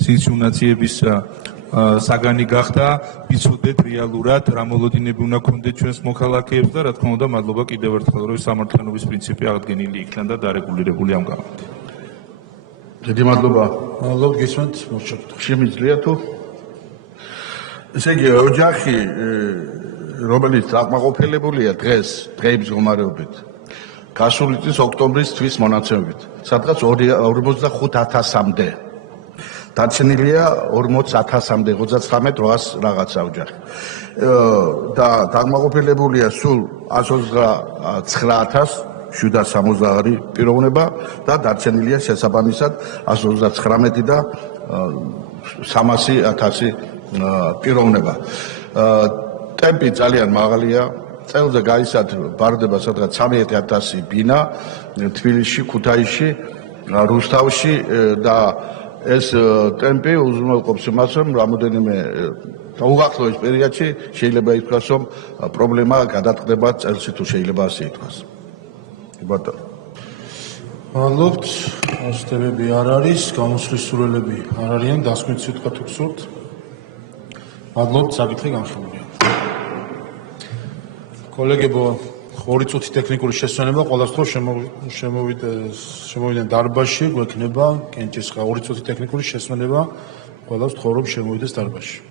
სინსიუნაციების საგანი გახდა, ვიცოდეთ რეალურად რა მოლოდინები უნდა გქონდეთ ჩვენს მოქალაქეებს და რა თქმა უნდა, მადლობა კიდევ ერთხელ, რომ სამართლიანობის პრინციპი აღდგენილი იქნა და დარეგულირებული ამ გამო. დიდი მადლობა. მადლობ გისმენთ მოჩვენეთ. შემიძლია თუ ესე იგი ოჯახი რომელიც დაკმაყოფილებულია დღეების მდგომარეობით გასული წლის ოქტომბრის თვის მონაცემებით სადღაც 45,000-მდე დარჩენილია 40,000-მდე 39,800 რაღაცა ოჯახი და დაკმაყოფილებულია სულ 129,760 პიროვნება და დარჩენილია შესაბამისად 139 და 300,000 პიროვნება. ტემპი ძალიან მაღალია. წელზე გაისად ბარდება სადღაც 13,000 ბინა თბილისში, ქუთაისში, რუსთავში და ეს ტემპი უზრუნველყოფს იმას, რომ რამოდენიმე უახლოეს პერიოდში შეიძლება ითქვას, რომ პრობლემა გადაწყდება წელში თუ შეიძლება ასე ითქვას. ბატონო. მადლობთ. ასწრებები არ არის, გამოსვლის სურვილები არ არიან, დასკვნის სიტყვა თუ გსურთ. მადლობთ, საკითხი განხილულია. კოლეგებო, 2 წუთი ტექნიკური შესვენება, ყველას თქო შემოვიდნენ დარბაზში, გვექნება კენჭისყრა 2 წუთი ტექნიკური შესვენება, ყველას თქო რომ შემოვიდეს დარბაზში.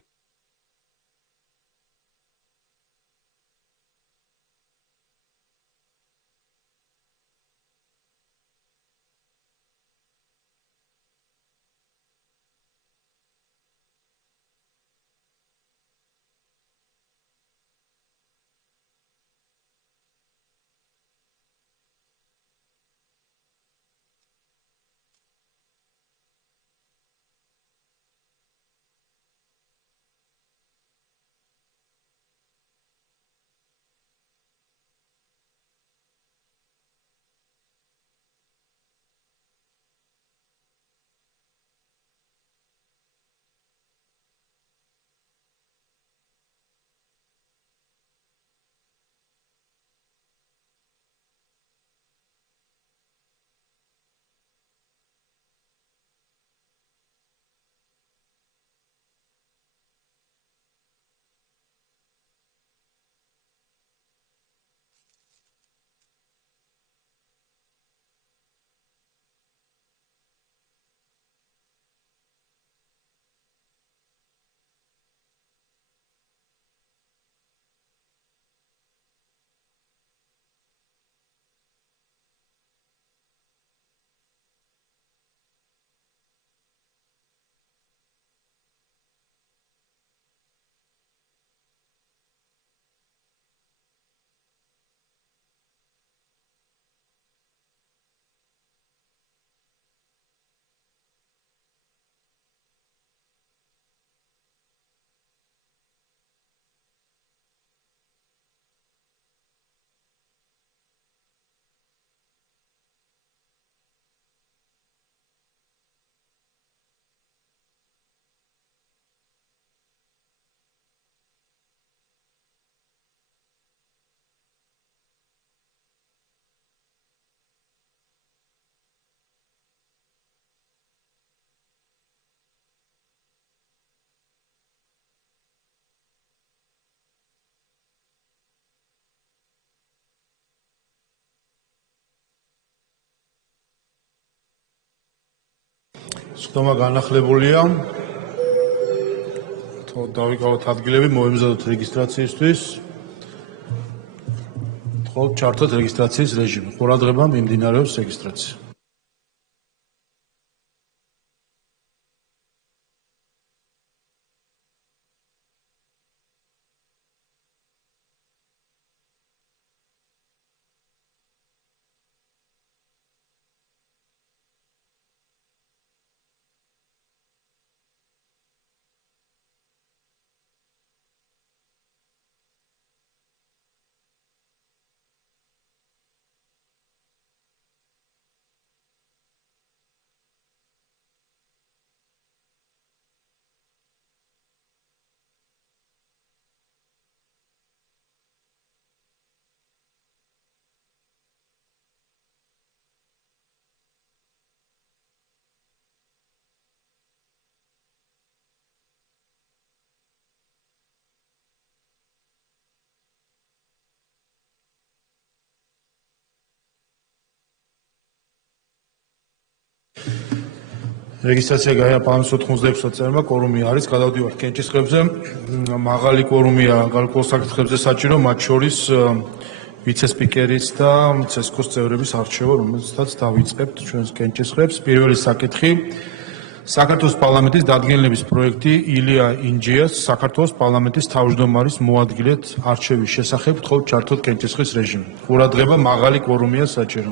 სხდომა განახლებულია. დავიკავოთ ადგილები, მოემზადოთ რეგისტრაციისთვის. თხოვთ ჩართოთ რეგისტრაციის რეჟიმი. ყურადღება, მიმდინარეობს რეგისტრაცია. რეგისტრაცია გაიარა პალმის 86 წელმა, კვორუმი არის, გადავდივართ კენჭისყრებზე. მაღალი კვორუმია გარკვეულ საკითხებზე საჭირო, მათ შორის ვიცე-სპიკერის და ცესკოს წევრების არჩევა, რომელსაც დავიწყებთ ჩვენს კენჭისყრებს. პირველი საკითხი საქართველოს პარლამენტის დადგენილების პროექტი ილია ინჯიას საქართველოს პარლამენტის თავმჯდომარის მოადგილედ არჩევის შესახებ. თხოვთ ჩართოთ კენჭისყრის რეჟიმი. ყურადღება, მაღალი კვორუმია საჭირო.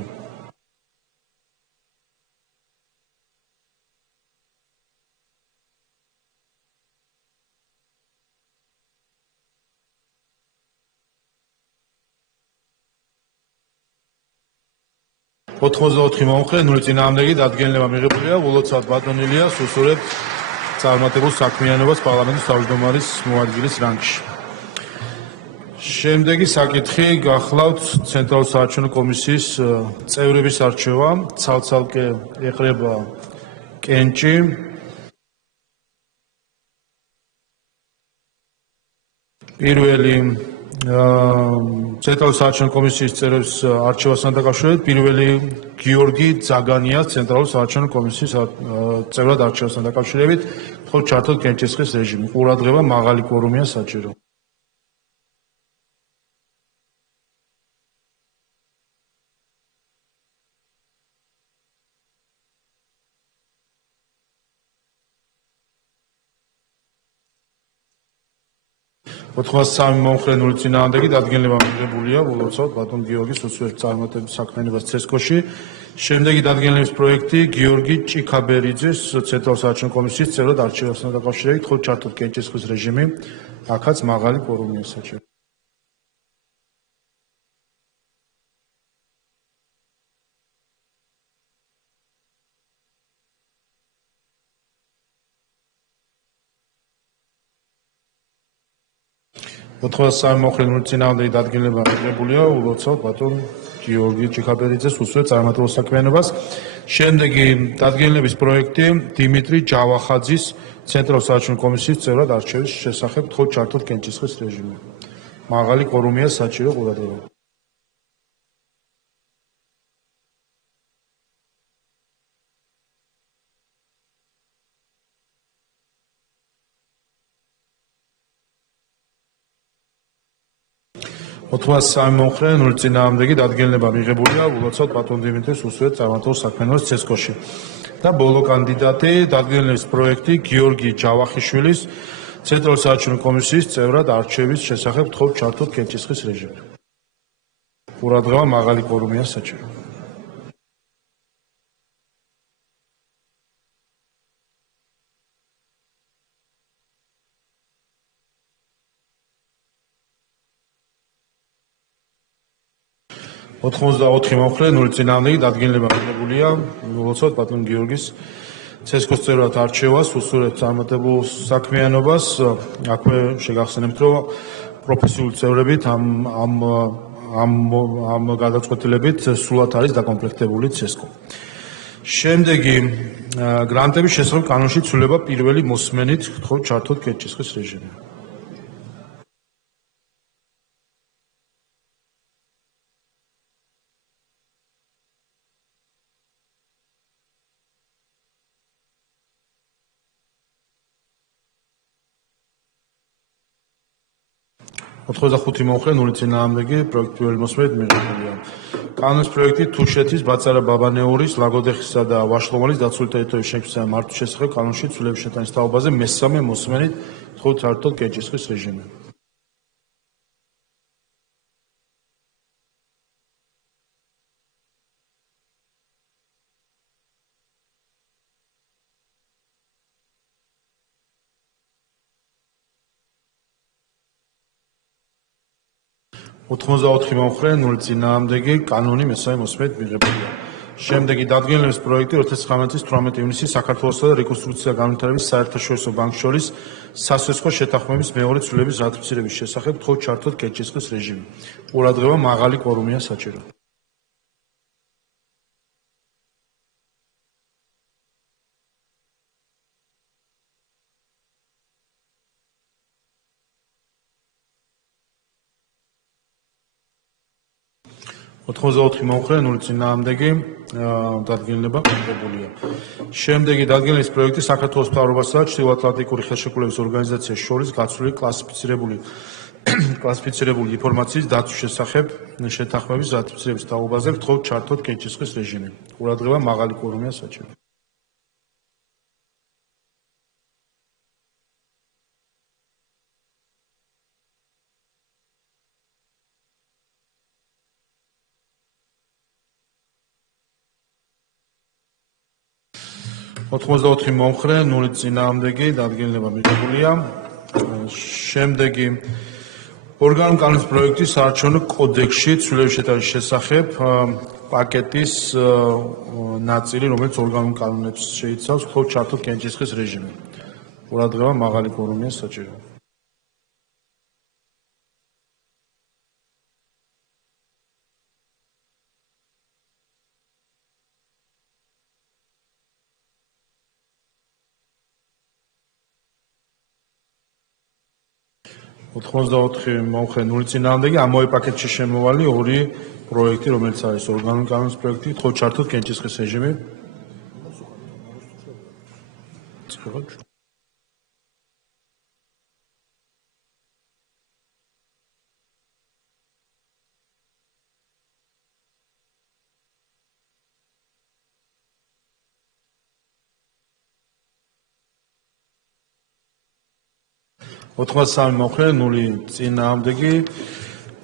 84 მომხრე, 0 წინააღმდეგი დადგენილება მიღებულია, ულოცავთ ბატონ ილიას, უსურვებთ წარმატებულ საქმიანობას პარლამენტის თავმჯდომარის მოადგილის რანგში. შემდეგი საკითხი გახლავთ ცენტრალური საარჩევნო კომისიის წევრების არჩევა, ცალ-ცალკე ეყრება კენჭი. პირველი ცენტრალური საარჩევნო კომისიის წევრების არჩევასთან დაკავშირებით პირველი გიორგი ძაგანია ცენტრალური საარჩევნო კომისიის წევრად არჩევასთან დაკავშირებით თქო ჩართოთ კენჭისყრის რეჟიმი. ყურადღება მაღალი კვორუმია საჭირო. ოთხმოცდასამი მომხრე, 0 წინააღმდეგი დადგენილება მიღებულია, ულოცავთ ბატონ გიორგის უსურვებთ წარმატებულ საქმიანობას ცესკოში. შემდეგი დადგენილების პროექტი გიორგი ჭიქაბერიძის ცენტრალური საარჩევნო კომისიის წევრად არჩევასთან დაკავშირებით თქო ჩართოთ კენჭისყრის რეჟიმი. აქაც მაღალი კვორუმია საჭირო. ოთხმოცდასამი მომხრე, 0 წინააღმდეგი დადგენილება მიღებულია, ულოცავთ ბატონ გიორგი ჭიქაბერიძეს უსურვებთ წარმატებულ საქმიანობას. შემდეგი დადგენილების პროექტი დიმიტრი ჯავახაძის ცენტრალური საარჩევნო კომისიის წევრად არჩევის შესახებ თქო ჩართოთ კენჭისყრის რეჟიმი. მაღალი კვორუმია საჭირო ყურადღება. ოთხმოცდასამი მომხრე, 0 წინააღმდეგი დადგენილება მიღებულია, ულოცავთ ბატონ დიმიტრის უსურვებთ წარმატებულ საქმიანობას ცესკოში. და ბოლო კანდიდატი დადგენილების პროექტი გიორგი ჯავახიშვილის ცენტრალური საარჩევნო კომისიის წევრად არჩევის შესახებ თხოვთ ჩართოთ კენჭისყრის რეჟიმი. ყურადღება მაღალი კვორუმია საჭირო. ოთხმოცდაოთხი მომხრე, 0 წინააღმდეგი დადგენილება მიღებულია, ულოცავთ ბატონ გიორგის ცესკოს წევრად არჩევას, უსურვებთ წარმატებულ საქმიანობას. აქვე შეგახსენებთ, რომ პროფესიული წევრებით ამ გადაწყვეტილებით სრულად არის დაკომპლექტებული ცესკო. შემდეგი გრანტების შესახებ კანონში ცვლილება პირველი მოსმენით თხოვთ ჩართოთ კენჭისყრის რეჟიმი. ოთხმოცდახუთი მომხრე, 0 წინააღმდეგი პროექტი პირველი მოსმენით მიღებულია. კანონის პროექტი თუშეთის, ბაწარა ბაბანეურის, ლაგოდეხისა და ვაშლოვანის დაცული ტერიტორიის შექმნისა მართვის შესახებ კანონში ცვლილების შეტანის თაობაზე მესამე მოსმენით თხოვთ ჩართოთ კენჭისყრის რეჟიმი. ოთხმოცდაოთხი მომხრე, 0 წინააღმდეგი კანონი მესამე მოსმენით მიღებულია. შემდეგი დადგენილების პროექტი 2019 წლის 18 ივნისის საქართველოსა და რეკონსტრუქცია და განვითარების საერთაშორისო ბანკს შორის სასესხო შეთანხმების მეორე ცვლილების რატიფიცირების შესახებ თხოვთ ჩართოთ კენჭისყრის რეჟიმი. ყურადღება მაღალი კვორუმია საჭირო. ოთხმოცდაოთხი მომხრე, 0 წინააღმდეგი დადგენილება მიღებულია. შემდეგი დადგენილების პროექტი საქართველოს მთავრობასა და ჩრდილოატლანტიკური ხელშეკრულების ორგანიზაციის შორის გაცვლილი კლასიფიცირებული ინფორმაციის დაცვის შესახებ შეთანხმების რატიფიცირების თაობაზე თხოვთ ჩართოთ კენჭისყრის რეჟიმი. ყურადღება მაღალი კვორუმია საჭირო. ოთხმოცდაოთხი მომხრე, 0 წინააღმდეგი დადგენილება მიღებულია. შემდეგი ორგანულ კანონის პროექტი საარჩევნო კოდექსში ცვლილების შეტავის შესახებ პაკეტის ნაწილი, რომელიც ორგანულ კანონებს შეიცავს, მხოლოდ ჩართოთ კენჭისყრის რეჟიმი. ყურადღება მაღალი კორუმია საჭიროა. ოთხმოცდაოთხი მომხრე 0 წინააღმდეგი, ამავე პაკეტში შემოვალი ორი პროექტი, რომელიც არის ორგანულ კანონის პროექტი, მხოლოდ ჩართოთ კენჭისყრის რეჟიმი. ოთხმოცდასამი მომხრე 0 წინააღმდეგი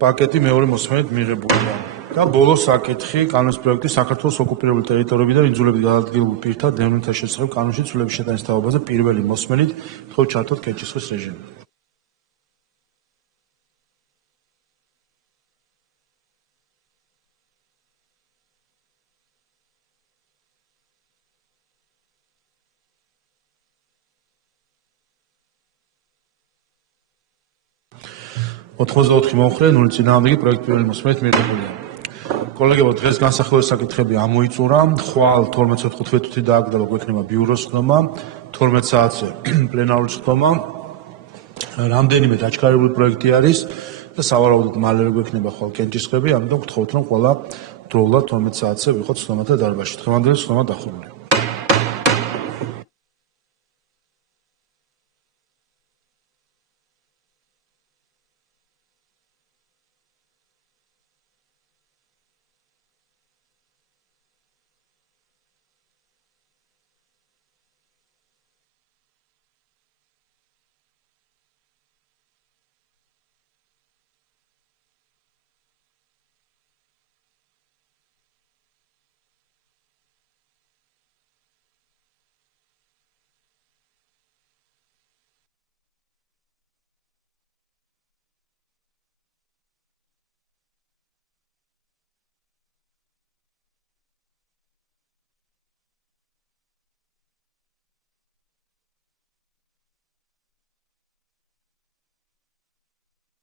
პაკეტი მეორე მოსმენით მიღებულია. და ბოლო საკითხი კანონის პროექტი საქართველოს ოკუპირებული ტერიტორიებიდან იძულებით გადაადგილებულ პირთა დევნილთა შესახებ კანონში ცვლილების შეტანის თაობაზე პირველი მოსმენით მხოლოდ ჩართოთ კენჭისყრის რეჟიმი. ოთხმოცდაოთხი მომხრე 0 წინააღმდეგი პროექტი პირველი მოსმენით მიღებულია. კოლეგებო, დღეს განსახილველი საკითხები ამოიწურა. ხვალ 12:15 დააგდება გვექნება ბიუროს ხდომა, 12 საათზე პლენარული ხდომა. რამდენიმე დაჩქარებული პროექტი არის და სავარაუდოდ მალევე გვექნება ხვალ კენჭისყრები, ამიტომ გთხოვთ რომ ყველა დროულად 12 საათზე ვიყოთ ხდომათა დარბაზში. დღევანდელი ხდომა დახურულია.